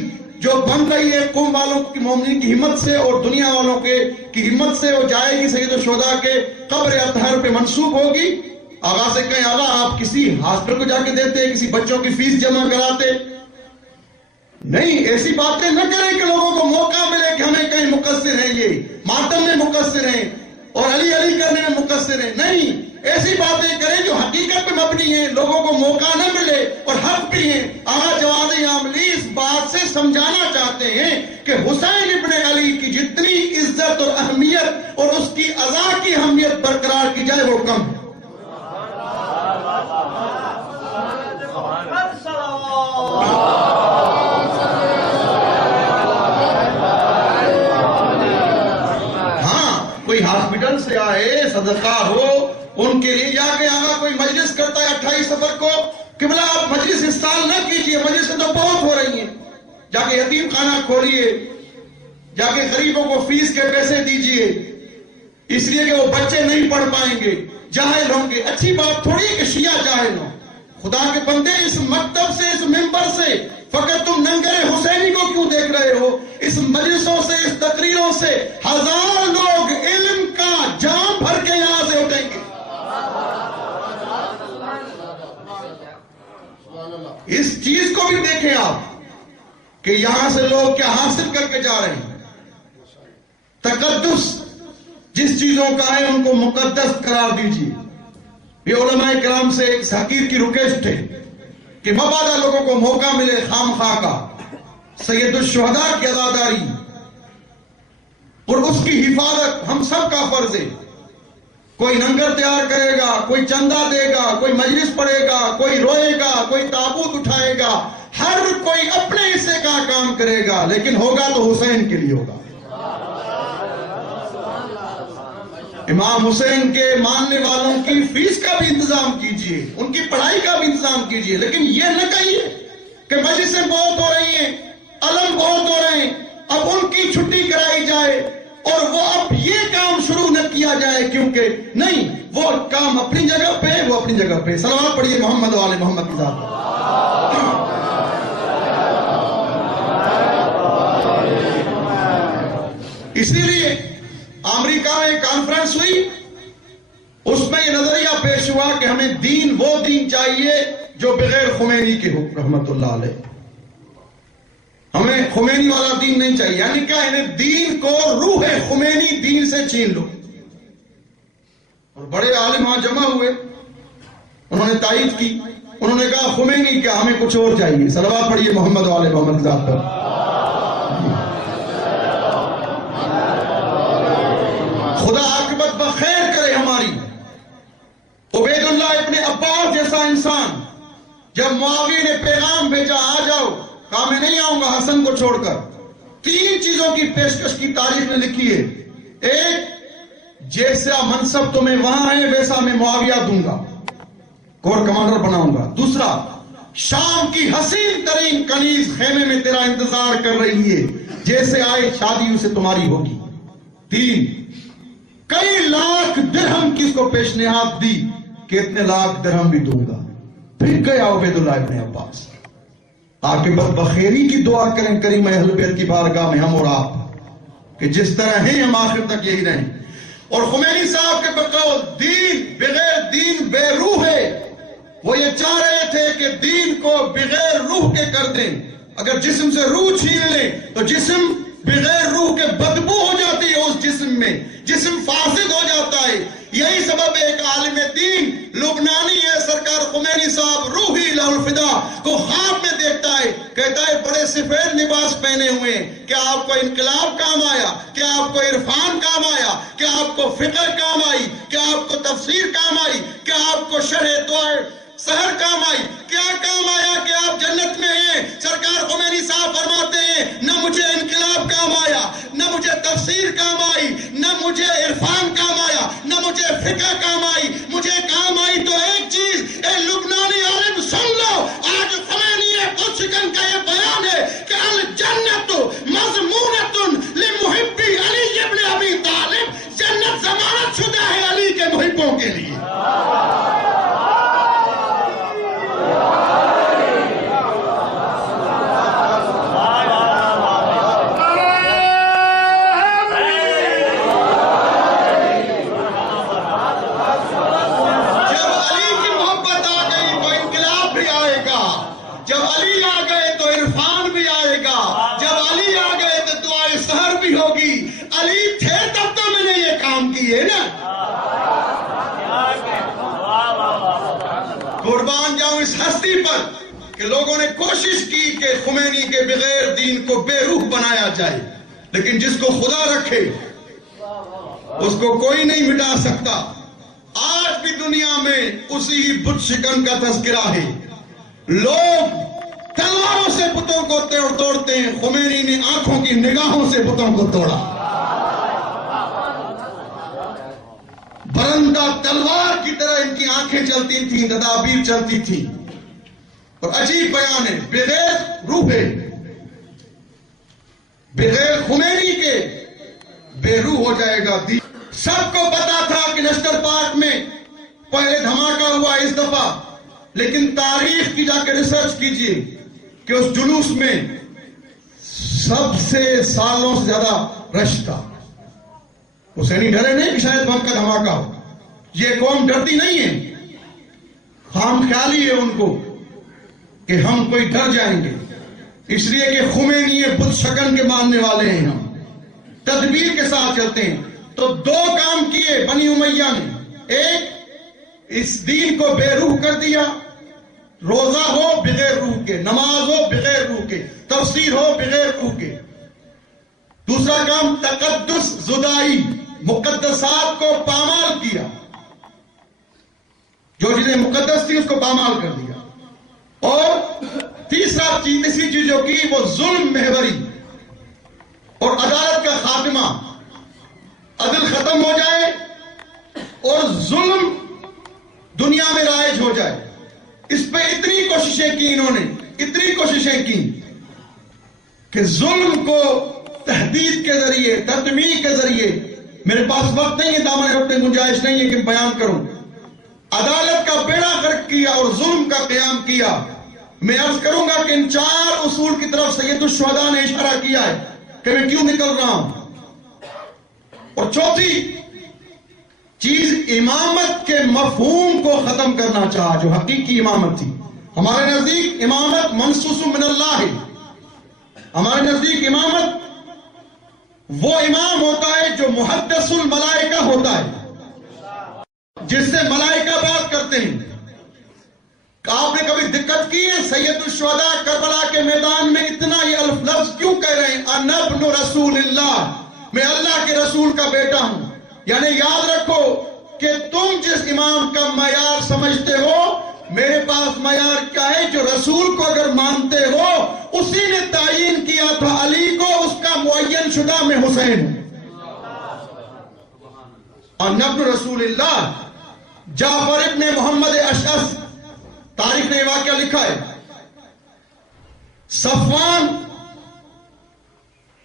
جو بن رہی ہے قوم والوں کی مومنین کی ہمت سے اور دنیا والوں کی ہمت سے، وہ جائے گی سید الشہداء کے قبر اطہر پہ منسوب ہوگی۔ آغا سے کہیں آغا آپ کسی ہاسپٹل کو جا کے دیتے، کسی بچوں کی فیس جمع کراتے؟ نہیں، ایسی باتیں نہ کریں کہ لوگوں کو موقع ملے کہ ہمیں کہیں مقصر ہیں، یہ ماتم میں مقصر ہیں اور علی علی کرنے میں مقصر ہیں۔ نہیں، ایسی باتیں کریں جو حقیقت پہ مبنی ہیں، لوگوں کو موقع نہ ملے اور حق بھی ہیں۔ آغا جواد عاملی اس بات سے سمجھانا چاہتے ہیں کہ حسین ابن علی کی جتنی عزت اور اہمیت اور اس کی عزا کی اہمیت برقرار کی جائے وہ کم ہے۔ کوئی ہاسپٹل سے آئے، صدقہ ہو، ان کے لیے جا کے آگا کوئی مجلس کرتا ہے 28 صفر کو، قبلہ آپ مجلس اس سال نہ کیجئے، مجلسیں تو بہت ہو رہی ہیں، جا کے یتیم خانہ کھولیے، جا کے غریبوں کو فیس کے پیسے دیجئے، اس لیے کہ وہ بچے نہیں پڑھ پائیں گے، جاہل ہوں گے۔ اچھی بات تھوڑی ہے کہ شیعہ جاہل ہوں، خدا کے بندے اس مکتب سے، اس منبر سے فقط تم ننگر حسینی کو کیوں دیکھ رہے ہو؟ اس مجلسوں سے، اس تقریروں سے ہزار لوگ علم کا جام بھر کے یہاں سے اٹھیں گے۔ اس چیز کو بھی دیکھیں آپ کہ یہاں سے لوگ کیا حاصل کر کے جا رہے ہیں۔ تقدس جس چیزوں کا ہے ان کو مقدس قرار دیجیے۔ یہ علماء کرام سے ایک حقیر کی ریکویسٹ ہے کہ مبادا لوگوں کو موقع ملے خام خواہ کا سید الشہداء کی عزاداری اور اس کی حفاظت ہم سب کا فرض ہے۔ کوئی لنگر تیار کرے گا، کوئی چندہ دے گا، کوئی مجلس پڑھے گا، کوئی روئے گا، کوئی تابوت اٹھائے گا، ہر کوئی اپنے حصے کا کام کرے گا، لیکن ہوگا تو حسین کے لیے ہوگا۔ امام حسین کے ماننے والوں کی فیس کا بھی انتظام کیجئے، ان کی پڑھائی کا بھی انتظام کیجئے، لیکن یہ نہ کہیے کہ مجلسیں بہت ہو رہی ہیں، علم بہت ہو رہے ہیں، اب ان کی چھٹی کرائی جائے اور وہ اب یہ کام شروع نہ کیا جائے، کیونکہ نہیں، وہ کام اپنی جگہ پہ، وہ اپنی جگہ پہ۔ صلوات پڑھیے محمد و آل محمد کی ذات۔ اسی لیے امریکہ میں کانفرنس ہوئی، اس میں یہ نظریہ پیش ہوا کہ ہمیں دین وہ دین چاہیے جو بغیر خمینی کے ہو رحمت اللہ علیہ۔ ہمیں خمینی والا دین نہیں چاہیے، یعنی کیا، انہیں دین کو روح خمینی دین سے چھین لو۔ اور بڑے عالم وہاں جمع ہوئے، انہوں نے تائید کی، انہوں نے کہا خمینی کیا، ہمیں کچھ اور چاہیے۔ صلوات پڑھیے محمد و آل محمد کی ذات پر۔ خدا عاقبت بخیر کرے ہماری۔ عبید اللہ ابن عباس جیسا انسان جب معاویہ نے پیغام بھیجا آ جاؤ، کہا میں نہیں آؤں گا حسن کو چھوڑ کر، 3 چیزوں کی پیشکش کی تاریخ میں لکھی ہے۔ ایک، جیسا منصب تمہیں وہاں ہے ویسا میں معاویہ دوں گا، کور کمانڈر بناؤں گا۔ دوسرا، شام کی حسین ترین کنیز خیمے میں تیرا انتظار کر رہی ہے، جیسے آئے شادی اسے تمہاری ہوگی۔ 3، کئی لاکھ درہم کس کو پیشنہاد دی کہ اتنے لاکھ درہم بھی دوں گا۔ پھر گیا عبید اللہ ابن عباس۔ عاقبت بخیری کی دعا کریں کریم اہل بیت کی بارگاہ میں ہم اور آپ، کہ جس طرح ہیں ہم آخر تک یہی رہیں۔ اور خمینی صاحب کے بقول دین بغیر دین بے روح ہے، وہ یہ چاہ رہے تھے کہ دین کو بغیر روح کے کر دیں۔ اگر جسم سے روح چھین لیں تو جسم بغیر روح کے بدبو ہو جاتی ہے، اس جسم میں جسم فاسد ہو جاتا ہے۔ یہی سبب ہے ایک عالم دین لبنانی ہے سرکار خمینی صاحب روحی لہ الفدا کو خواب میں دیکھتا ہے، کہتا ہے بڑے سفید لباس پہنے ہوئے ہیں، کیا آپ کو انقلاب کام آیا؟ کیا آپ کو عرفان کام آیا؟ کیا آپ کو فقہ کام آئی؟ کیا آپ کو تفسیر کام آئی؟ کیا آپ کو شرح دعائے سحر کام آئی؟ کیا کام آیا کہ آپ جنت میں ہیں؟ سرکار خمینی صاحب فرماتے ہیں نہ مجھے انقلاب کام آیا، نہ مجھے تفسیر کام آئی، نہ مجھے عرفان کام آیا، نہ مجھے فقہ کام آئی، مجھے کام آئی تو ایک چیز، اے لبنانی عالم سن لو، آج خمینی قدسکن کا یہ بیان ہے کہ الجنت مضمونۃ لمحبی علی ابن ابی طالب، جنت ضمانت شدہ ہے علی کے محبوں کے لیے۔ علی تھے تب تو میں نے یہ کام کیے نا. قربان جاؤں اس ہستی پر کہ لوگوں نے کوشش کی کہ خمینی کے بغیر دین کو بے روح بنایا جائے، لیکن جس کو خدا رکھے اس کو کوئی نہیں مٹا سکتا. آج بھی دنیا میں اسی بت شکن کا تذکرہ ہے. لوگ تلواروں سے بتوں کو توڑتے ہیں، خمینی نے آنکھوں کی نگاہوں سے بتوں کو توڑا. برندہ تلوار کی طرح ان کی آنکھیں چلتی تھیں، تدابیر چلتی تھیں. اور عجیب بیان ہے، بغیر روح ہے، بغیر خمینی کے بے روح ہو جائے گا دین. سب کو پتا تھا کہ نشتر پارک میں پہلے دھماکہ ہوا اس دفعہ، لیکن تاریخ کی جا کے ریسرچ کیجئے کہ اس جلوس میں سب سے سالوں سے زیادہ رش تھا. حسینی ڈرے نہیں کہ شاید بم کا دھماکہ ہو. یہ قوم ڈرتی نہیں ہے، خام خیالی ہے ان کو کہ ہم کوئی ڈر جائیں گے، اس لیے کہ خمینی بت شکن کے ماننے والے ہیں، ہم تدبیر کے ساتھ چلتے ہیں. تو دو کام کیے بنی امیہ نے. ایک، اس دین کو بے روح کر دیا. روزہ ہو بغیر روح کے، نماز ہو بغیر روح کے، تفسیر ہو بغیر روح کے. دوسرا کام تقدس زدائی، مقدسات کو پامال کیا. جو چیزیں مقدس تھی اس کو پامال کر دیا. اور تیسرا چیز، اسی چیز جو کی وہ ظلم محوری اور عدالت کا خاتمہ. عدل ختم ہو جائے اور ظلم دنیا میں رائج ہو جائے. اس پہ اتنی کوششیں کی انہوں نے، اتنی کوششیں کی کہ ظلم کو تحدید کے ذریعے، تطمیع کے ذریعے، میرے پاس وقت نہیں ہے، دامن رکھنے گنجائش نہیں ہے کہ بیان کروں، عدالت کا بیڑا غرق کیا اور ظلم کا قیام کیا. میں عرض کروں گا کہ ان 4 اصول کی طرف سید الشہداء نے اشارہ کیا ہے کہ میں کیوں نکل رہا ہوں. اور چوتھی چیز، امامت کے مفہوم کو ختم کرنا چاہا جو حقیقی امامت تھی. ہمارے نزدیک امامت منصوص من اللہ ہے. ہمارے نزدیک امامت وہ امام ہوتا ہے جو محدث الملائکہ ہوتا ہے، جس سے ملائکہ بات کرتے ہیں. آپ نے کبھی دقت کی ہے سید الشہداء کربلا کے میدان میں اتنا یہ لفظ کیوں کہہ رہے ہیں؟ انا ابن رسول اللہ، میں اللہ کے رسول کا بیٹا ہوں. یعنی یاد رکھو کہ تم جس امام کا معیار سمجھتے ہو، میرے پاس معیار کیا ہے؟ جو رسول کو اگر مانتے ہو، اسی نے تعین کیا تھا علی کو، اس کا معین شدہ میں حسین. اور نبی رسول اللہ جعفر ابن محمد اشعث، تاریخ نے واقعہ لکھا ہے. صفوان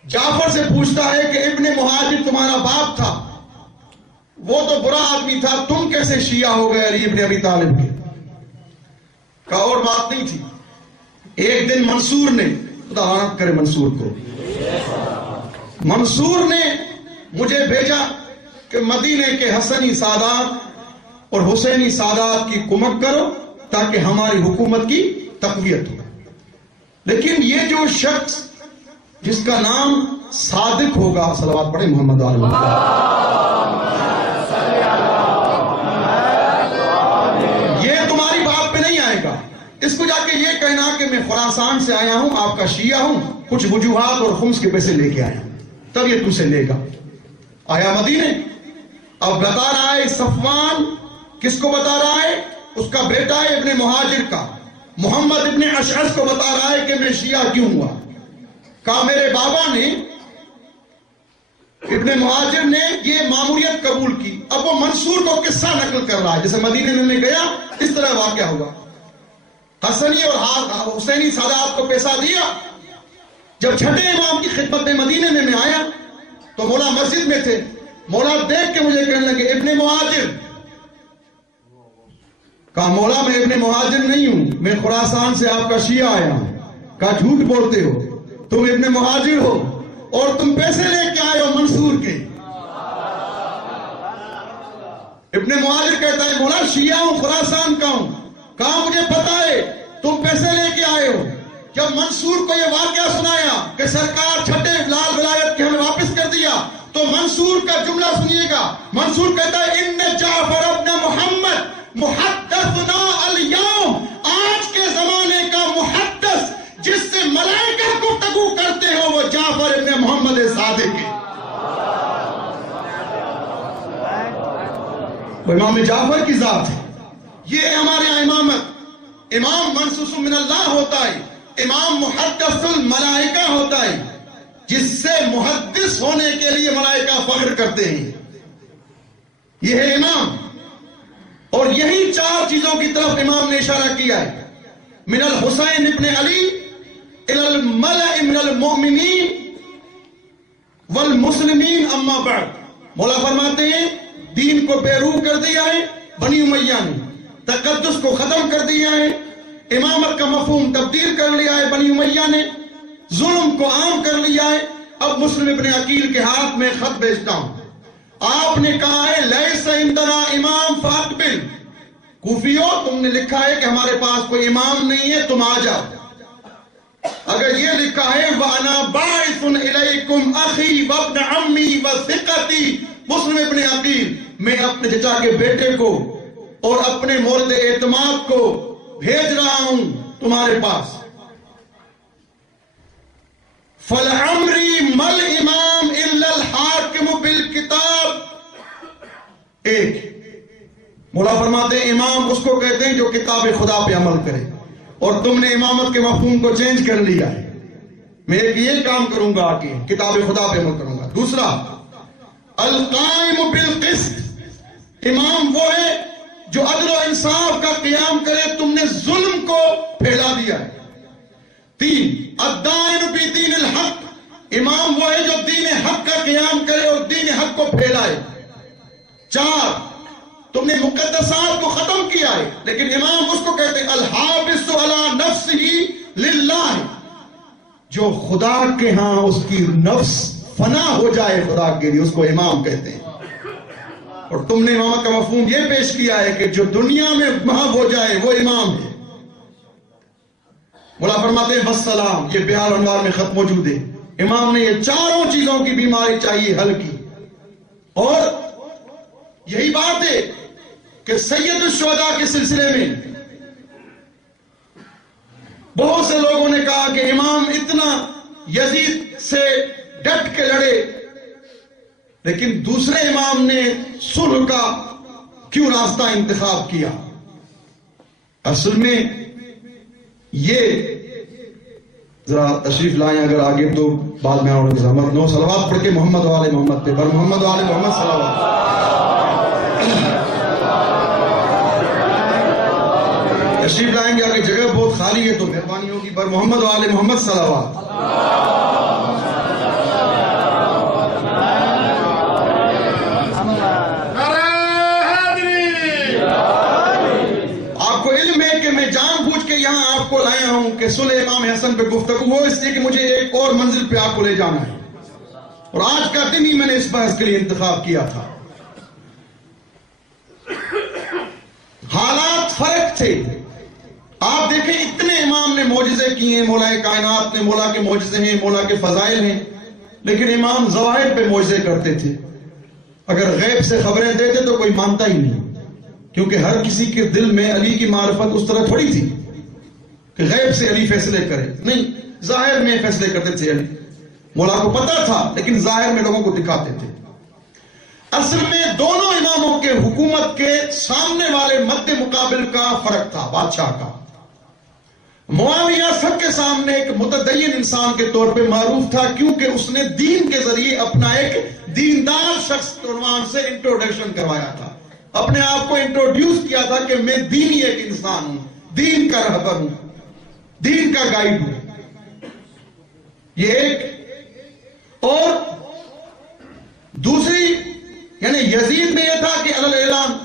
جعفر سے پوچھتا ہے کہ ابن مہاجر تمہارا باپ تھا، وہ تو برا آدمی تھا، تم کیسے شیعہ ہو گئے علی ابن ابی طالب کے؟ کہا اور بات نہیں تھی. ایک دن منصور نے، خدا رحمت کرے منصور کو، منصور نے مجھے بھیجا کہ مدینے کے حسنی سادات اور حسینی سادات کی کمک کرو تاکہ ہماری حکومت کی تقویت ہو. لیکن یہ جو شخص جس کا نام صادق ہوگا، صلوات پڑھیں محمد علیہ یہ تمہاری بات پہ نہیں آئے گا. اس کو جا کے یہ کہنا کہ میں خراسان سے آیا ہوں، آپ کا شیعہ ہوں، کچھ وجوہات اور خمس کے پیسے لے کے آیا ہوں، تب یہ تم سے لے گا. آیا مدینے، اب بتا رہا ہے صفوان، کس کو بتا رہا ہے؟ اس کا بیٹا ہے ابن مہاجر کا، محمد ابن اشعث کو بتا رہا ہے کہ میں شیعہ کیوں ہوا. کہا میرے بابا نے، ابن مہاجر نے یہ معمولیت قبول کی. اب وہ منصور کو قصہ نقل کر رہا ہے جیسے مدینے میں گیا اس طرح واقعہ ہوا. حسنی اور حسینی سادات کو پیسہ دیا. جب چھٹے امام کی خدمت میں مدینے میں آیا تو مولا مسجد میں تھے. مولا دیکھ کے مجھے کہنے لگے ابن مہاجر. کہا مولا میں ابن مہاجر نہیں ہوں، میں خراسان سے آپ کا شیعہ آیا ہوں. کہا جھوٹ بولتے ہو، تم ابن مہاجر ہو اور تم پیسے لے کے آئے ہو منصور کے. ابن مہاجر کہتا ہے مولا شیعہ ہوں، خراسان کا ہوں. کہا مجھے پتا ہے تم پیسے لے کے آئے ہو. جب منصور کو یہ واقعہ سنایا کہ سرکار چھٹے لال ولایت کے ہمیں واپس کر دیا تو منصور کا جملہ سنیے گا. منصور کہتا ہے ان جعفر ابن محمد محدثنا الیوم، آج کے زمانے کا محدث جس سے ملائکہ گفتگو کرتے ہو وہ جعفر ابن محمد صادق ہے. وہ امام جعفر کی ذات ہے. یہ ہمارے یہاں امامت. امام منصوص من اللہ ہوتا ہے، امام محدث الملائکہ ہوتا ہے، جس سے محدث ہونے کے لیے ملائکہ فخر کرتے ہیں. یہ ہے امام. اور یہی 4 چیزوں کی طرف امام نے اشارہ کیا ہے. من الحسین ابن علی الى الملأ من المؤمنین والمسلمین اما بعد. مولا فرماتے ہیں دین کو بے روح کر دیا ہے بنی امیہ نے، تقدس کو ختم کر دیا ہے، امامت کا مفہوم تبدیل کر لیا ہے بنی امیہ نے، ظلم کو عام کر لیا ہے. اب مسلم ابن عقیل کے ہاتھ میں خط بھیجتا ہوں. آپ نے کہا ہے لیس عندنا امام فاقبل. کوفیو تم نے لکھا ہے کہ ہمارے پاس کوئی امام نہیں ہے، تم آ جاؤ. اگر یہ لکھا ہے وَأَنَا بَاعِثٌ إِلَيْكُمْ أَخِي وَابْنَ عَمِّي وَثِقَتِي مسلم ابن عقیل، میں اپنے چچا کے بیٹے کو اور اپنے مورد اعتماد کو بھیج رہا ہوں تمہارے پاس. فَلْعَمْرِي مَلْ امام إِلَّا الْحَاكِمُ بِالْكِتَابِ. ایک مولا فرماتے ہیں امام اس کو کہتے ہیں جو کتاب خدا پہ عمل کرے، اور تم نے امامت کے مفہوم کو چینج کر لیا ہے. میں ایک یہ کام کروں گا آگے، کتاب خدا پہ عمل کروں گا. دوسرا القائم بالقسط. امام وہ ہے جو عدل و انصاف کا قیام کرے، تم نے ظلم کو پھیلا دیا ہے. 3 الدائن بدین الحق. امام وہ ہے جو دین حق کا قیام کرے اور دین حق کو پھیلائے. 4 تم نے مقدسات کو ختم کیا ہے، لیکن امام اس کو کہتے ہیں الحابس علی نفسہ للہ، جو خدا کے ہاں اس کی نفس فنا ہو جائے خدا کے لیے، اس کو امام کہتے ہیں. اور تم نے امامت کا مفہوم یہ پیش کیا ہے کہ جو دنیا میں محو ہو جائے وہ امام ہے. مولا فرماتے ہیں والسلام. یہ بہار انوار میں خط موجود ہے. امام نے یہ 4 چیزوں کی بیماری چاہیے حل کی. اور یہی بات ہے کہ سید الشہداء کے سلسلے میں بہت سے لوگوں نے کہا کہ امام اتنا یزید سے ڈٹ کے لڑے، لیکن دوسرے امام نے صلح کا کیوں راستہ انتخاب کیا؟ اصل میں یہ ذرا تشریف لائیں اگر آگے تو بعد میں اور زحمت نو. صلوات پڑھ کے محمد و آل محمد پہ، بر محمد و آل محمد صلوات. تشریف لائیں گے آگے، جگہ بہت خالی ہے تو مہربانی ہوگی. بر محمد و آل محمد صلوات. آپ کو علم ہے کہ میں جان بوجھ کے یہاں آپ کو لایا ہوں کہ صلح امام حسن پہ گفتگو ہو، اس لیے کہ مجھے ایک اور منزل پہ آپ کو لے جانا ہے. اور آج کا دن ہی میں نے اس بحث کے لیے انتخاب کیا تھا. حالات فرق تھے. آپ دیکھیں اتنے امام نے معجزے کیے ہیں، مولا کائنات نے، مولا کے معجزے ہیں، مولا کے فضائل ہیں، لیکن امام ظواہر پہ معجزے کرتے تھے. اگر غیب سے خبریں دیتے تو کوئی مانتا ہی نہیں، کیونکہ ہر کسی کے دل میں علی کی معرفت اس طرح تھوڑی تھی کہ غیب سے علی فیصلے کرے. نہیں، ظاہر میں فیصلے کرتے تھے علی. مولا کو پتا تھا لیکن ظاہر میں لوگوں کو دکھاتے تھے. اصل میں دونوں اماموں کے حکومت کے سامنے والے مد مقابل کا فرق تھا بادشاہ کا. معاویہ سب کے سامنے ایک متدین انسان کے طور پہ معروف تھا، کیونکہ اس نے دین کے ذریعے اپنا ایک دیندار شخص عنوان سے انٹروڈکشن کروایا تھا. اپنے آپ کو انٹروڈیوس کیا تھا کہ میں دینی ایک انسان ہوں، دین کا رہبر ہوں، دین کا گائیڈ ہوں. یہ ایک. اور دوسری یعنی یزید میں یہ تھا کہ علی الاعلان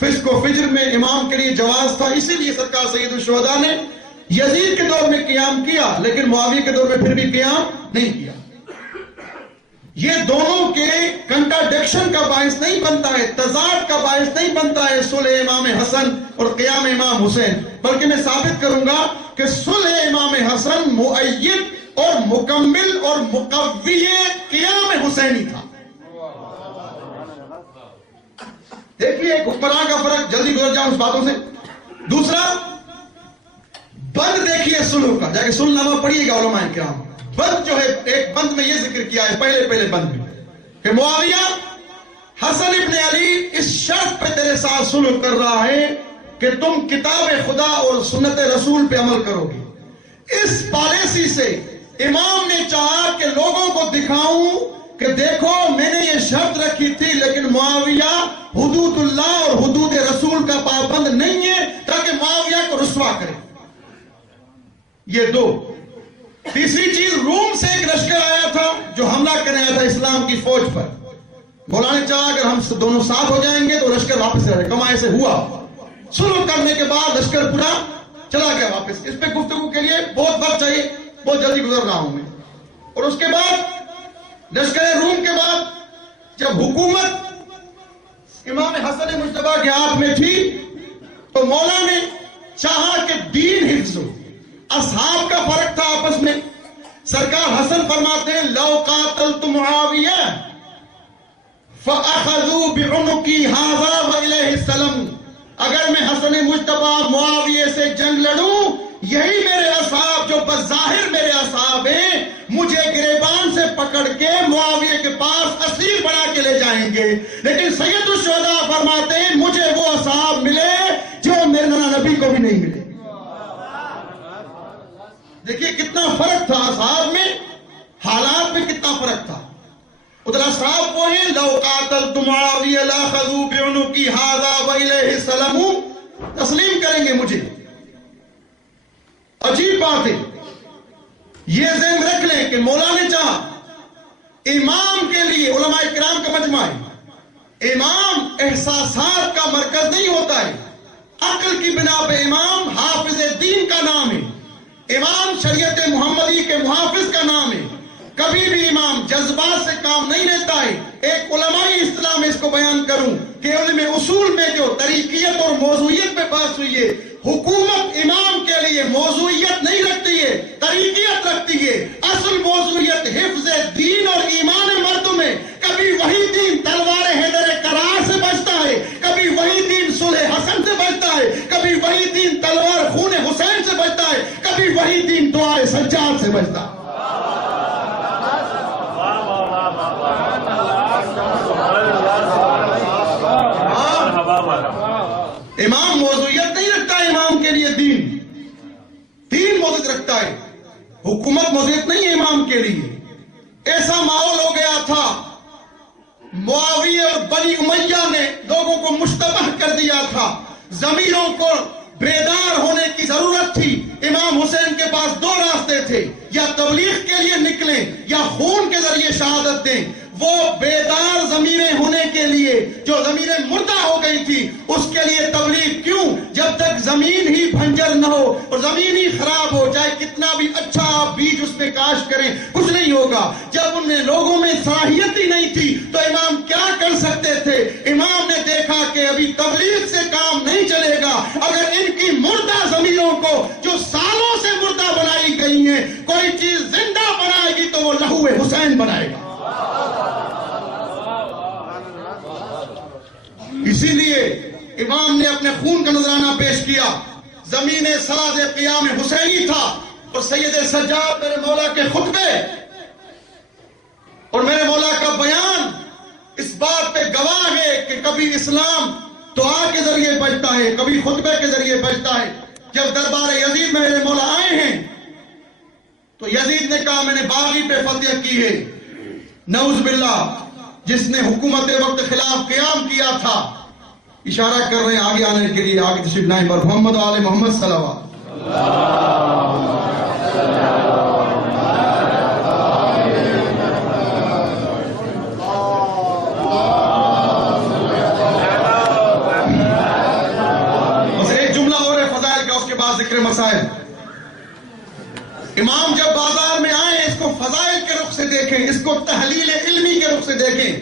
فسق و فجر میں امام کے لیے جواز تھا، اسی لیے سرکار سید الشہداء نے یزید کے دور میں قیام کیا، لیکن معاویہ کے دور میں پھر بھی قیام نہیں کیا. یہ دونوں کے کنٹراڈکشن کا باعث نہیں بنتا ہے، تضاد کا باعث نہیں بنتا ہے صلح امام حسن اور قیام امام حسین، بلکہ میں ثابت کروں گا کہ صلح امام حسن مؤید اور مکمل اور مقوی قیام حسینی تھا. ایک حکمران کا فرق، جلدی گزر جاؤں اس باتوں سے. دوسرا بند دیکھیے سلح کا، جا کے سلح نامہ پڑھیے گا علماء کرام. بند جو ہے، ایک بند میں یہ ذکر کیا ہے پہلے بند میں کہ معاویہ حسن ابن علی اس شرط پہ تیرے ساتھ سلح کر رہا ہے کہ تم کتاب خدا اور سنت رسول پہ عمل کرو گے. اس پالیسی سے امام نے چاہا کہ لوگوں کو دکھاؤں کہ دیکھو میں نے یہ شرط رکھی تھی، لیکن معاویہ حدود اللہ اور حدود رسول کا پابند نہیں ہے، تاکہ معاویہ کو رسوا کرے. یہ دو. تیسری چیز، روم سے ایک لشکر آیا تھا جو حملہ کرنے آیا تھا اسلام کی فوج پر. مولا نے چاہا اگر ہم دونوں ساتھ ہو جائیں گے تو لشکر واپس رہے. کما ایسے ہوا. سلح کرنے کے بعد لشکر پورا چلا گیا واپس. اس پہ گفتگو کے لیے بہت وقت چاہیے، بہت جلدی گزر رہا ہوں میں. اور اس کے بعد لشکر روم کے بعد جب حکومت امام حسن مجتبیٰ کے ہاتھ میں تھی تو مولا نے چاہا کہ دین حفظ ہو. اصحاب کا فرق تھا آپس میں. سرکار حسن فرماتے ہیں لو قاتلت معاویہ فاخذوا بعنقی ھذا والیہ السلام، اگر میں حسن مجتبیٰ معاویہ سے جنگ لڑوں، یہی میرے اصحاب جو بظاہر میرے اصحاب ہیں مجھے گریبان سے پکڑ کے معاویہ کے پاس اسیر بنا کے لے جائیں گے. لیکن سید الشہداء فرماتے ہیں مجھے وہ اصحاب ملے جو میرے نبی کو بھی نہیں ملے. دیکھیے کتنا فرق تھا اصحاب میں، حالات میں کتنا فرق تھا. ادھر اصحاب وہ ہیں لو قاتلت معاویہ لاخذوا بعنقی ھذا والیہ السلام، تسلیم کریں گے مجھے. عجیب بات ہے. یہ ذہن رکھ لیں کہ مولا نے چاہا امام کے لیے، علماء کرام کا مجمع ہے، امام احساسات کا مرکز نہیں ہوتا ہے. عقل کی بنا پہ امام حافظ دین کا نام ہے. امام شریعت محمدی کے محافظ کا نام ہے. کبھی بھی امام جذبات سے کام نہیں لیتا ہے. ایک علمائی اصطلاح میں اس کو بیان کروں کہ علم اصول میں جو طریقیت اور موضوعیت پہ بات ہوئی ہے، حکومت امام کے لیے موضوعیت نہیں رکھتی ہے، طریقیت رکھتی ہے. اصل موضوعیت حفظ دین اور ایمان مرد میں. کبھی وہی دین تلوار حیدر کرار سے بچتا ہے، کبھی وہی دین صلح حسن سے بچتا ہے، کبھی وہی دین تلوار خون حسین سے بچتا ہے، کبھی وہی دین دعائے سجاد سے بچتا ہے. امام موضوعیت نہیں رکھتا ہے. امام کے لیے دین موضوعیت رکھتا ہے. حکومت موضوعیت نہیں ہے امام کے لیے. ایسا ماحول ہو گیا تھا، معاویہ اور بنی امیہ نے لوگوں کو مشتبہ کر دیا تھا. ضمیروں کو بیدار ہونے کی ضرورت تھی. امام حسین کے پاس دو راستے تھے، یا تبلیغ کے لیے نکلیں یا خون کے ذریعے شہادت دیں. وہ بیدار ضمیریں ہونے کے لیے جو ضمیریں مردہ ہو گئی تھی، اس کے لیے تبلیغ کیوں؟ جب تک زمین ہی بھنجر نہ ہو اور زمین ہی خراب ہو، چاہے کتنا بھی اچھا آپ بیج اس پہ کاشت کریں کچھ نہیں ہوگا. جب ان میں لوگوں میں صلاحیت ہی نہیں تھی تو امام کیا کر سکتے تھے؟ امام نے دیکھا کہ ابھی تبلیغ سے کام نہیں چلے گا. اگر ان کی مردہ ضمیروں کو جو سالوں سے مردہ بنائی گئی ہیں کوئی چیز زندہ بنائے گی تو وہ لہو حسین بنائے گا. اسی لیے امام نے اپنے خون کا نذرانہ پیش کیا. زمین ساز قیام حسینی تھا. اور سید سجاد میرے مولا کے خطبے اور میرے مولا کا بیان اس بات پہ گواہ ہے کہ کبھی اسلام دعا کے ذریعے بچتا ہے، کبھی خطبے کے ذریعے بچتا ہے. جب دربار یزید میں میرے مولا آئے ہیں تو یزید نے کہا میں نے باغی پہ فتح کی ہے. نعوذ باللہ، جس نے حکومت وقت خلاف قیام کیا تھا. اشارہ کر رہے ہیں آگے آنے کے لیے. آگے تشریف لائیں پر محمد آل محمد صلوات. بس ایک جملہ اور ہے فضائل کا، اس کے بعد ذکر مسائل. امام جب بازار میں آئے اس کو فضائل کے رخ سے دیکھیں، اس کو تحلیل علمی کے رخ سے دیکھیں.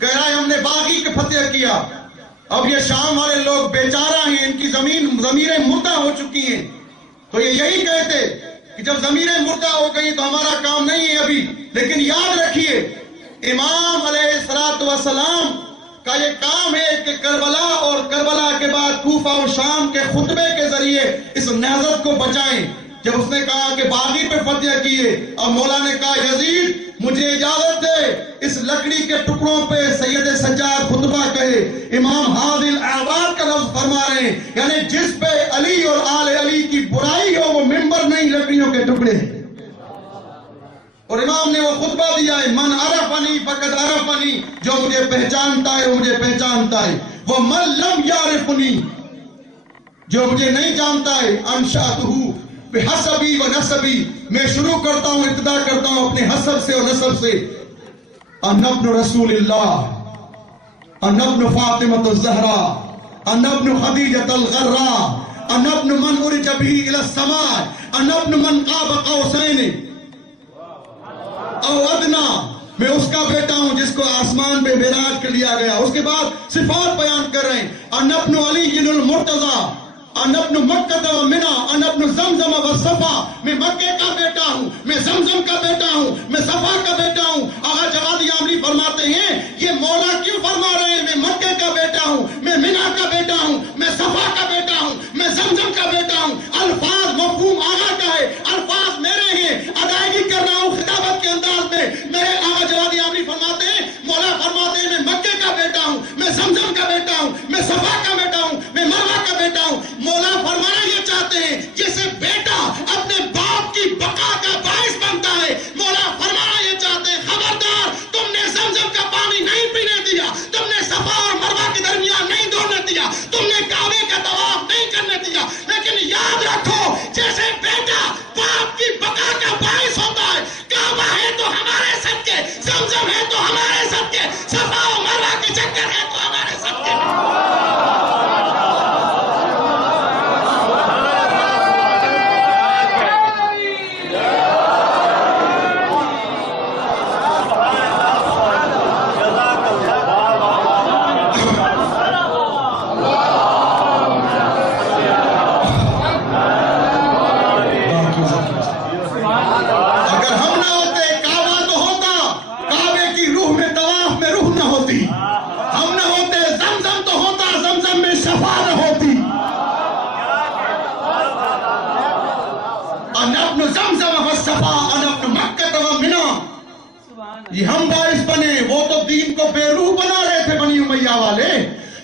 کہہ رہا ہے ہم نے باغی کے فتح کیا. اب یہ شام والے لوگ بیچارہ ہیں، ان کی ضمیریں مردہ ہو چکی ہیں. تو یہ یہی کہتے کہ جب ضمیریں مردہ ہو گئی تو ہمارا کام نہیں ہے ابھی. لیکن یاد رکھیے امام علیہ الصلوۃ والسلام کا یہ کام ہے کہ کربلا اور کربلا کے بعد کوفہ اور شام کے خطبے کے ذریعے اس نہضت کو بچائیں. جب اس نے کہا کہ باغی پہ فتح کیے، اب مولا نے کہا یزید مجھے اجازت دے اس لکڑی کے ٹکڑوں پہ سید سجاد خطبہ کہے. امام حاضر الاعباد کا لفظ فرما رہے ہیں، یعنی جس پہ علی اور آل علی کی برائی ہو وہ ممبر نہیں، لکڑیوں کے ٹکڑے ہیں. اور امام نے وہ خطبہ دیا ہے، من عرفنی فقد عرفنی، جو مجھے پہچانتا ہے وہ مجھے پہچانتا ہے، وہ من لم یعرفنی، جو مجھے نہیں جانتا ہے، انشأتہ بحسبی و نسبی، میں شروع کرتا ہوں ابتدا کرتا ہوں اپنے حسب سے اور نسب سے. انا ابن رسول اللہ، انا ابن فاطمۃ الزہرا، انا ابن خدیجۃ الغرا، انا ابن من عرج به الى السماء، انا ابن من قاب قوسین او ادنا، میں اس کا بیٹا ہوں جس کو آسمان پہ معراج کر لیا گیا. اس کے بعد صفات بیان کر رہے ہیں، انا ابن علی المرتضی، انا ابن مکہ و منی، انا ابن زمزم و صفا، میں مکے کا بیٹا ہوں، میں زمزم کا بیٹا ہوں، میں صفا کا بیٹا ہوں. آغا جواد یامری فرماتے ہیں یہ مولا کیوں فرما رہے ہیں میں مکے کا بیٹا ہوں، میں منی کا بیٹا ہوں، میں صفا کا بیٹا ہوں، میں زمزم کا بیٹا ہوں. الفاظ مفہوم آغا کا ہے، الفاظ میرے ہیں، ادائیگی کر رہا ہوں خطابت کے انداز میں. میرے آغا جواد یامری فرماتے ہیں، مولا فرماتے ہیں میں مکے کا بیٹا ہوں، میں زمزم کا بیٹا ہوں، میں صفا کا بیٹا ہوں، میں مروہ کا بیٹا ہوں. مولا فرمانا یہ چاہتے ہیں جیسے بیٹا اپنے باپ کی بقا کا باعث بنتا ہے، مولا فرمانا یہ چاہتے ہیں خبردار تم نے زمزم کا پانی نہیں پینے دیا، تم نے صفا اور مروہ کے درمیان نہیں دوڑنے دیا، تم نے کعبے کا طواف نہیں کرنے دیا. لیکن یاد رکھو جیسے بیٹا باپ کی بقا کا باعث ہوتا ہے، کعبہ ہے تو ہمارے سب کے، زمزم ہے تو ہمارے سب کے، صفا اور مروہ کے چکر ہے تو ہمارے سب کے. یہ ہم باعث بنے، وہ تو دین کو بے روح بنا رہے تھے بنی امیہ والے.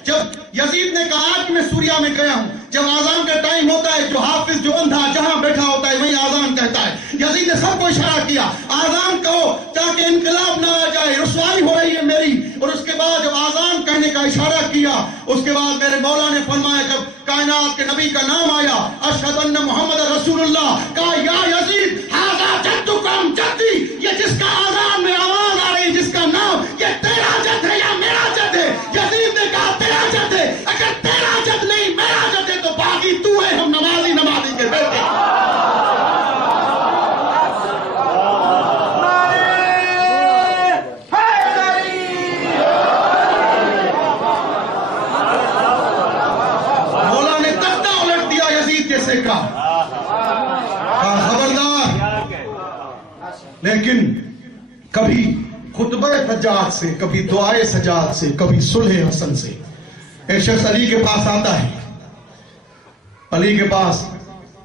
جب یزید نے کہا کہ میں سوریا میں گیا ہوں، جب آزان کا ٹائم ہوتا ہے جو حافظ جو اندھا جہاں بیٹھا ہوتا ہے وہی آزان کہتا ہے. یزید نے سب کو اشارہ کیا آزان کہو تاکہ انقلاب نہ آ جائے، رسوائی ہو رہی ہے میری. اور اس کے بعد جب آزان کہنے کا اشارہ کیا، اس کے بعد میرے مولا نے فرمایا جب کائنات کے نبی کا نام آیا اشہد ان محمد رسول اللہ، کہا یا یزید ھذا جدکم جدی، یہ جس کا آزان میں آواز آ رہی جس کا نام، یہ تیرا جد ہے یا میرا جد ہے؟ یزید نے کہا تیرا جد ہے. اگر تیرا جد نہیں میرا جد ہے تو باقی تو ہے، ہم نمازی کے بیٹے. مولا نے تختہ الٹ دیا یزید جیسے کا، خبردار. لیکن کبھی خطبہ سجاد سے، کبھی دعائے سجاد سے، کبھی صلح حسن سے. ایک شخص علی کے پاس آتا ہے، علی کے پاس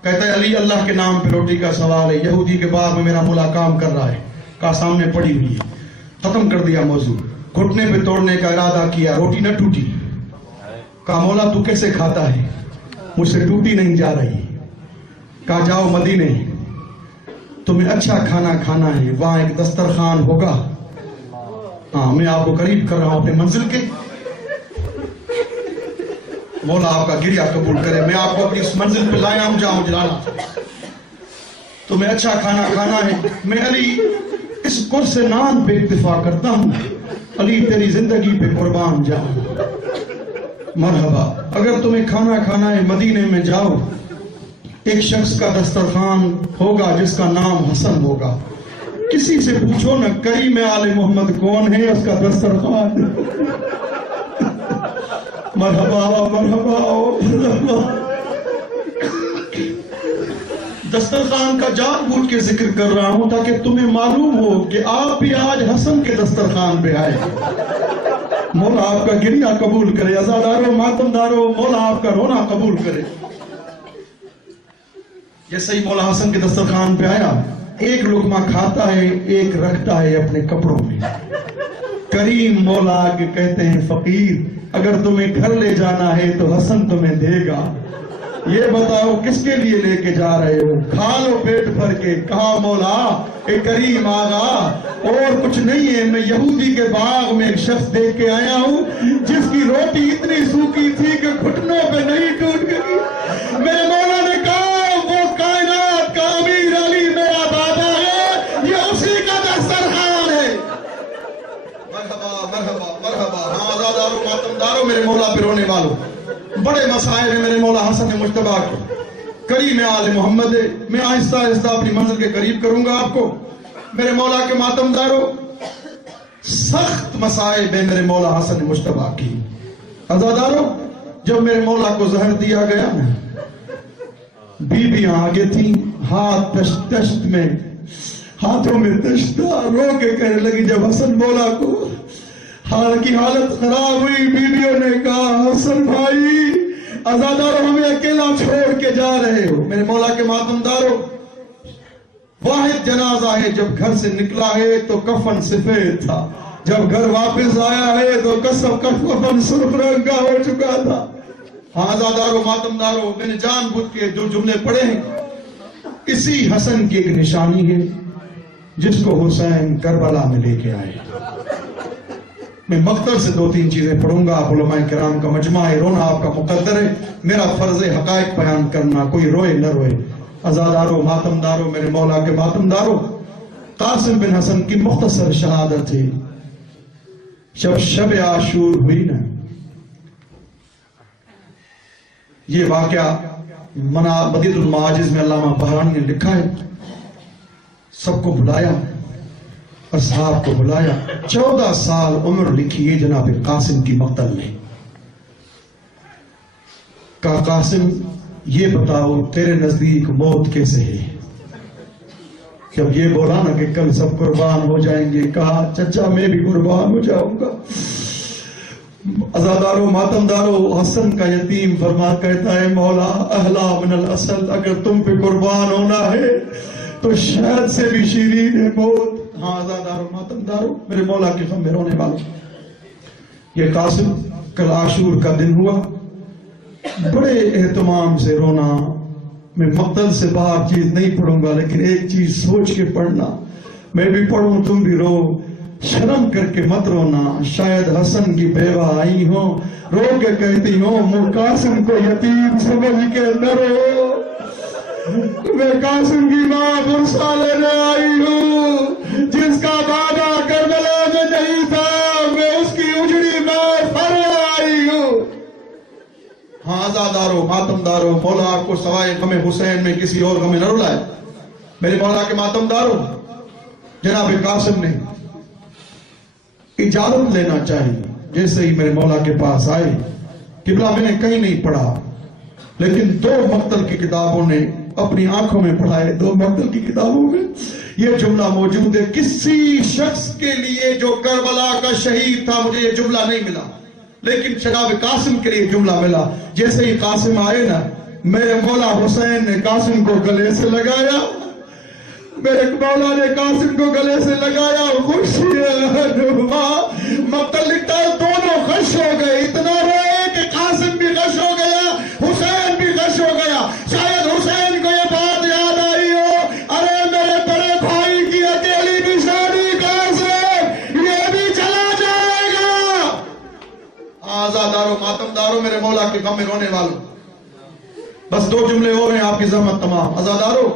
کہتا ہے علی اللہ کے نام پہ روٹی کا سوال ہے، یہودی کے بعد میں میرا مولا کام کر رہا ہے. کہا سامنے پڑی ہوئی ہے. ختم کر دیا موضوع، گھٹنے پہ توڑنے کا ارادہ کیا، روٹی نہ ٹوٹی. کہا مولا تو کیسے کھاتا ہے؟ مجھ سے ٹوٹی نہیں جا رہی. کہا جاؤ مدینے، تمہیں اچھا کھانا کھانا ہے، وہاں ایک دسترخوان ہوگا، ہاں میں آپ کو قریب کر رہا ہوں اپنے منزل کے. مولا آپ کا گریہ قبول کرے، میں آپ کو اپنی اس منزل پہ لایا ہوں جہاں مجھے لانا. تمہیں اچھا کھانا کھانا ہے، میں علی اس قرص نان پہ اکتفا کرتا ہوں، علی تیری زندگی پہ قربان جاؤں. مرحبا. اگر تمہیں کھانا کھانا ہے مدینے میں جاؤ، ایک شخص کا دسترخوان ہوگا جس کا نام حسن ہوگا. کسی سے پوچھو نا کریم آل محمد کون ہے، اس کا دسترخوان. مرحبا مرحبا مرحبا. دسترخوان کا جان بوجھ کے ذکر کر رہا ہوں تاکہ تمہیں معلوم ہو کہ آپ بھی آج حسن کے دسترخوان پہ آئے. مولا آپ کا گریہ قبول کرے، عزادارو ماتمدارو مولا آپ کا رونا قبول کرے۔ جیسے ہی مولا حسن کے دسترخوان پہ آیا، ایک لقمہ کھاتا ہے، ایک رکھتا ہے اپنے کپڑوں میں۔ کریم مولا آگے کہتے ہیں فقیر اگر تمہیں گھر لے جانا ہے تو حسن تمہیں دے گا، یہ بتاؤ کس کے لیے لے کے جا رہے ہو؟ کھا لو پیٹ بھر کے۔ کہا مولا اے کریم آغا اور کچھ نہیں ہے، میں یہودی کے باغ میں ایک شخص دیکھ کے آیا ہوں جس کی روٹی اتنی سوکھی تھی کہ گھٹنوں پہ نہیں ٹوٹ گئی۔ میرے مولا نے کہا وہ کائنات کا امیر علی میرا بابا ہے، یہ اسی کا دسترخوان ہے۔ مرحبا مرحبا مرحبا۔ ہاں عزادارو ماتمدارو میرے مولا پہ رونے والوں، بڑے مسائل ہیں میرے مولا حسن مجتبیٰ کے۔ کریم آل محمد ہے، میں آہستہ آہستہ اپنی منزل کے قریب کروں گا آپ کو۔ میرے مولا کے ماتمدارو، سخت مسائب ہیں میرے مولا حسن مجتبیٰ کی۔ عزادارو جب میرے مولا کو زہر دیا گیا نا، بیویاں آگے تھیں، ہاتھ تشت تشت میں، ہاتھوں میں تشتا، رو کے کہنے لگی جب حسن مولا کو کی حالت خراب ہوئی، بیویوں نے کہا حسن بھائی عزادارو ہمیں اکیلا چھوڑ کے جا رہے ہو۔ میرے مولا کے ماتمدارو، واحد جنازہ ہے، جب گھر سے نکلا ہے تو کفن سفید تھا، جب گھر واپس آیا ہے تو کفن سرخ رنگ کا ہو چکا تھا۔ ہاں عزادارو ماتمدارو، میں نے جان بوجھ کے جو جملے پڑھے ہیں اسی حسن کی ایک نشانی ہے جس کو حسین کربلا میں لے کے آئے۔ میں مقتل سے دو تین چیزیں پڑھوں گا، آپ علماء کرام کا مجمع ہے، رونا آپ کا مقدر ہے، میرا فرض ہے حقائق بیان کرنا، کوئی روئے نہ روئے۔ عزادارو ماتمدارو میرے مولا کے ماتمدارو، قاسم بن حسن کی مختصر شہادت ہے۔ جب شب عاشور ہوئی نا، یہ واقعہ مدیح المعاجز میں علامہ بہرانی نے لکھا ہے، سب کو بلایا، اصحاب کو بلایا، 14 سال عمر لکھی ہے جناب قاسم کی مقتل میں۔ کہا قاسم یہ بتاؤ تیرے نزدیک موت کیسے ہے؟ جب یہ بولا نا کہ کل سب قربان ہو جائیں گے، کہا چچا میں بھی قربان ہو جاؤں گا۔ عزادارو ماتمدارو، حسن کا یتیم فرما کہتا ہے مولا اہلا من الاسل، اگر تم پہ قربان ہونا ہے تو شہد سے بھی شیرین ہے موت۔ ہاں عزادارو ماتمدارو میرے مولا کے غم میں رونے والوں، یہ قاسم کل عاشور کا دن ہوا، بڑے اہتمام سے رونا۔ میں مقتل سے باہر چیز نہیں پڑھوں گا، لیکن ایک چیز سوچ کے پڑھنا، میں بھی پڑھوں تم بھی رو، شرم کر کے مت رونا۔ شاید حسن کی بیوہ آئی ہو، رو کے کہتی ہو مجھ قاسم کو یتیم سمجھ کے نہ رو، میں قاسم کی ماں برسا لینے آئی ہوں، جس کا بابا کربلا میں نہیں تھا، میں اس کی اجڑی ماں پھر آئی ہوں۔ ہاں عزادارو ماتمدارو، مولا آپ کو سوائے غم حسین میں کسی اور غم نہ رلائے۔ میرے مولا کے ماتمدارو، جناب قاسم نے اجازت لینا چاہیے، جیسے ہی میرے مولا کے پاس آئے، قبلہ میں نے کہیں نہیں پڑھا، لیکن 2 مقتل کی کتابوں نے اپنی آنکھوں میں پڑھائے، 2 مقتل کی کتابوں میں یہ جملہ موجود ہے، کسی شخص کے لیے جو کربلا کا شہید تھا مجھے یہ جملہ نہیں ملا، لیکن جناب قاسم کے لیے جملہ ملا۔ جیسے ہی قاسم آئے نا، میرے مولا حسین نے قاسم کو گلے سے لگایا، میرے مولا نے قاسم کو گلے سے لگایا، خوشی مقتل لکھتا ہے دونوں غش ہو گئے، اتنا روئے کہ قاسم بھی غش ہو گیا، حسین بھی غش ہو گیا۔ شاید حسین کو یہ بات یاد آئی ہو، ارے میرے بڑے بھائی کی اکیلی نشانی قاسم، یہ بھی چلا جائے گا۔ عزادارو ماتمدارو میرے مولا کے غم میں رونے والوں، بس 2 جملے اور ہیں، آپ کی زحمت تمام۔ عزادارو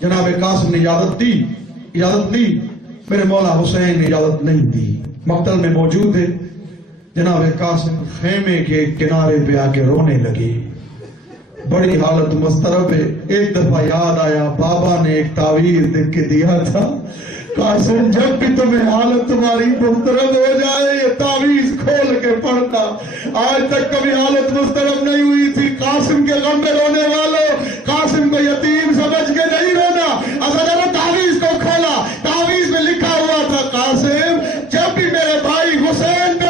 جناب قاسم نے اجازت دی، میرے مولا حسین نے اجازت نہیں دی، مقتل میں موجود ہے۔ جناب قاسم خیمے کے کنارے پہ آ کے رونے لگے، بڑی حالت مضطرب ہے۔ ایک دفعہ یاد آیا بابا نے ایک تعویذ لکھ کے دیا تھا، قاسم جب بھی تمہیں حالت تمہاری مضطرب ہو جائے یہ تعویذ کھول کے پڑھنا۔ آج تک کبھی حالت مضطرب نہیں ہوئی تھی۔ قاسم کے غم میں رونے والوں، قاسم کو یتیم سمجھ کے نہیں رونا۔ اصل وہ تعویذ کو کھولا، تعویذ میں لکھا ہوا تھا قاسم جب بھی میرے بھائی حسین پہ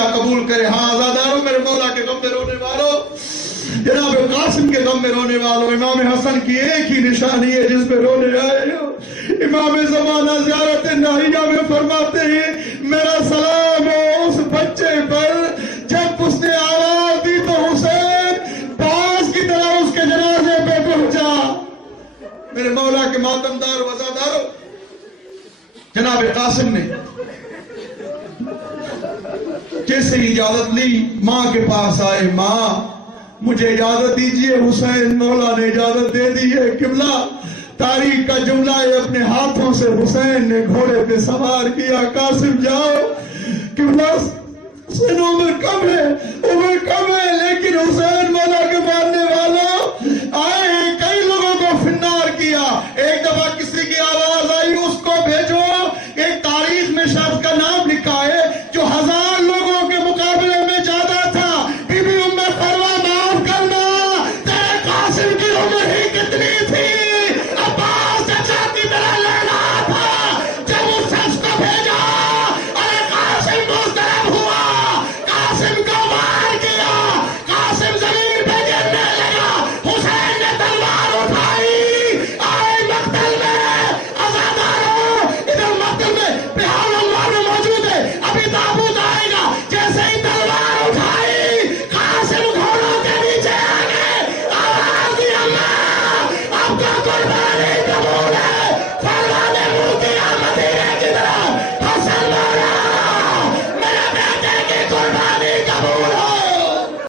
تعزیہ قبول کرے. ہاں آزاداروں، میرے مولا کے غم میں رونے والوں، جناب قاسم کے غم میں رونے والوں، امام حسن کی ایک ہی نشانی ہے جس پہ رونے آئے ہو. امام زمانہ زیارت ناہیہ میں فرماتے ہیں میرا سلام ہو اس بچے پر جب اس نے آواز دی تو حسین باز کی طرح اس کے جنازے پہ پہنچا. میرے مولا کے ماتمدار وزاداروں، جناب قاسم نے جیسے اجازت لی ماں کے پاس آئے. ماں مجھے اجازت دیجئے. حسین مولا نے اجازت دے دی ہے. قبلہ تاریخ کا جملہ ہے، اپنے ہاتھوں سے حسین نے گھوڑے پہ سوار کیا. قاسم جاؤ. قبلہ حسین عمر کم ہے لیکن حسین مولا کے ماننے والوں آئے ہیں. کئی لوگوں کو فنار کیا. ایک دفعہ کسی کی آواز آئی اس کو بھیجو. ایک تاریخ میں شخص کا نام لکھا ہے جو 1000 لوگوں کے مقابلے میں زیادہ تھا. بی بی ام فروا معاف کرنا، تیرے قاسم کی عمر ہی کتنی تھی؟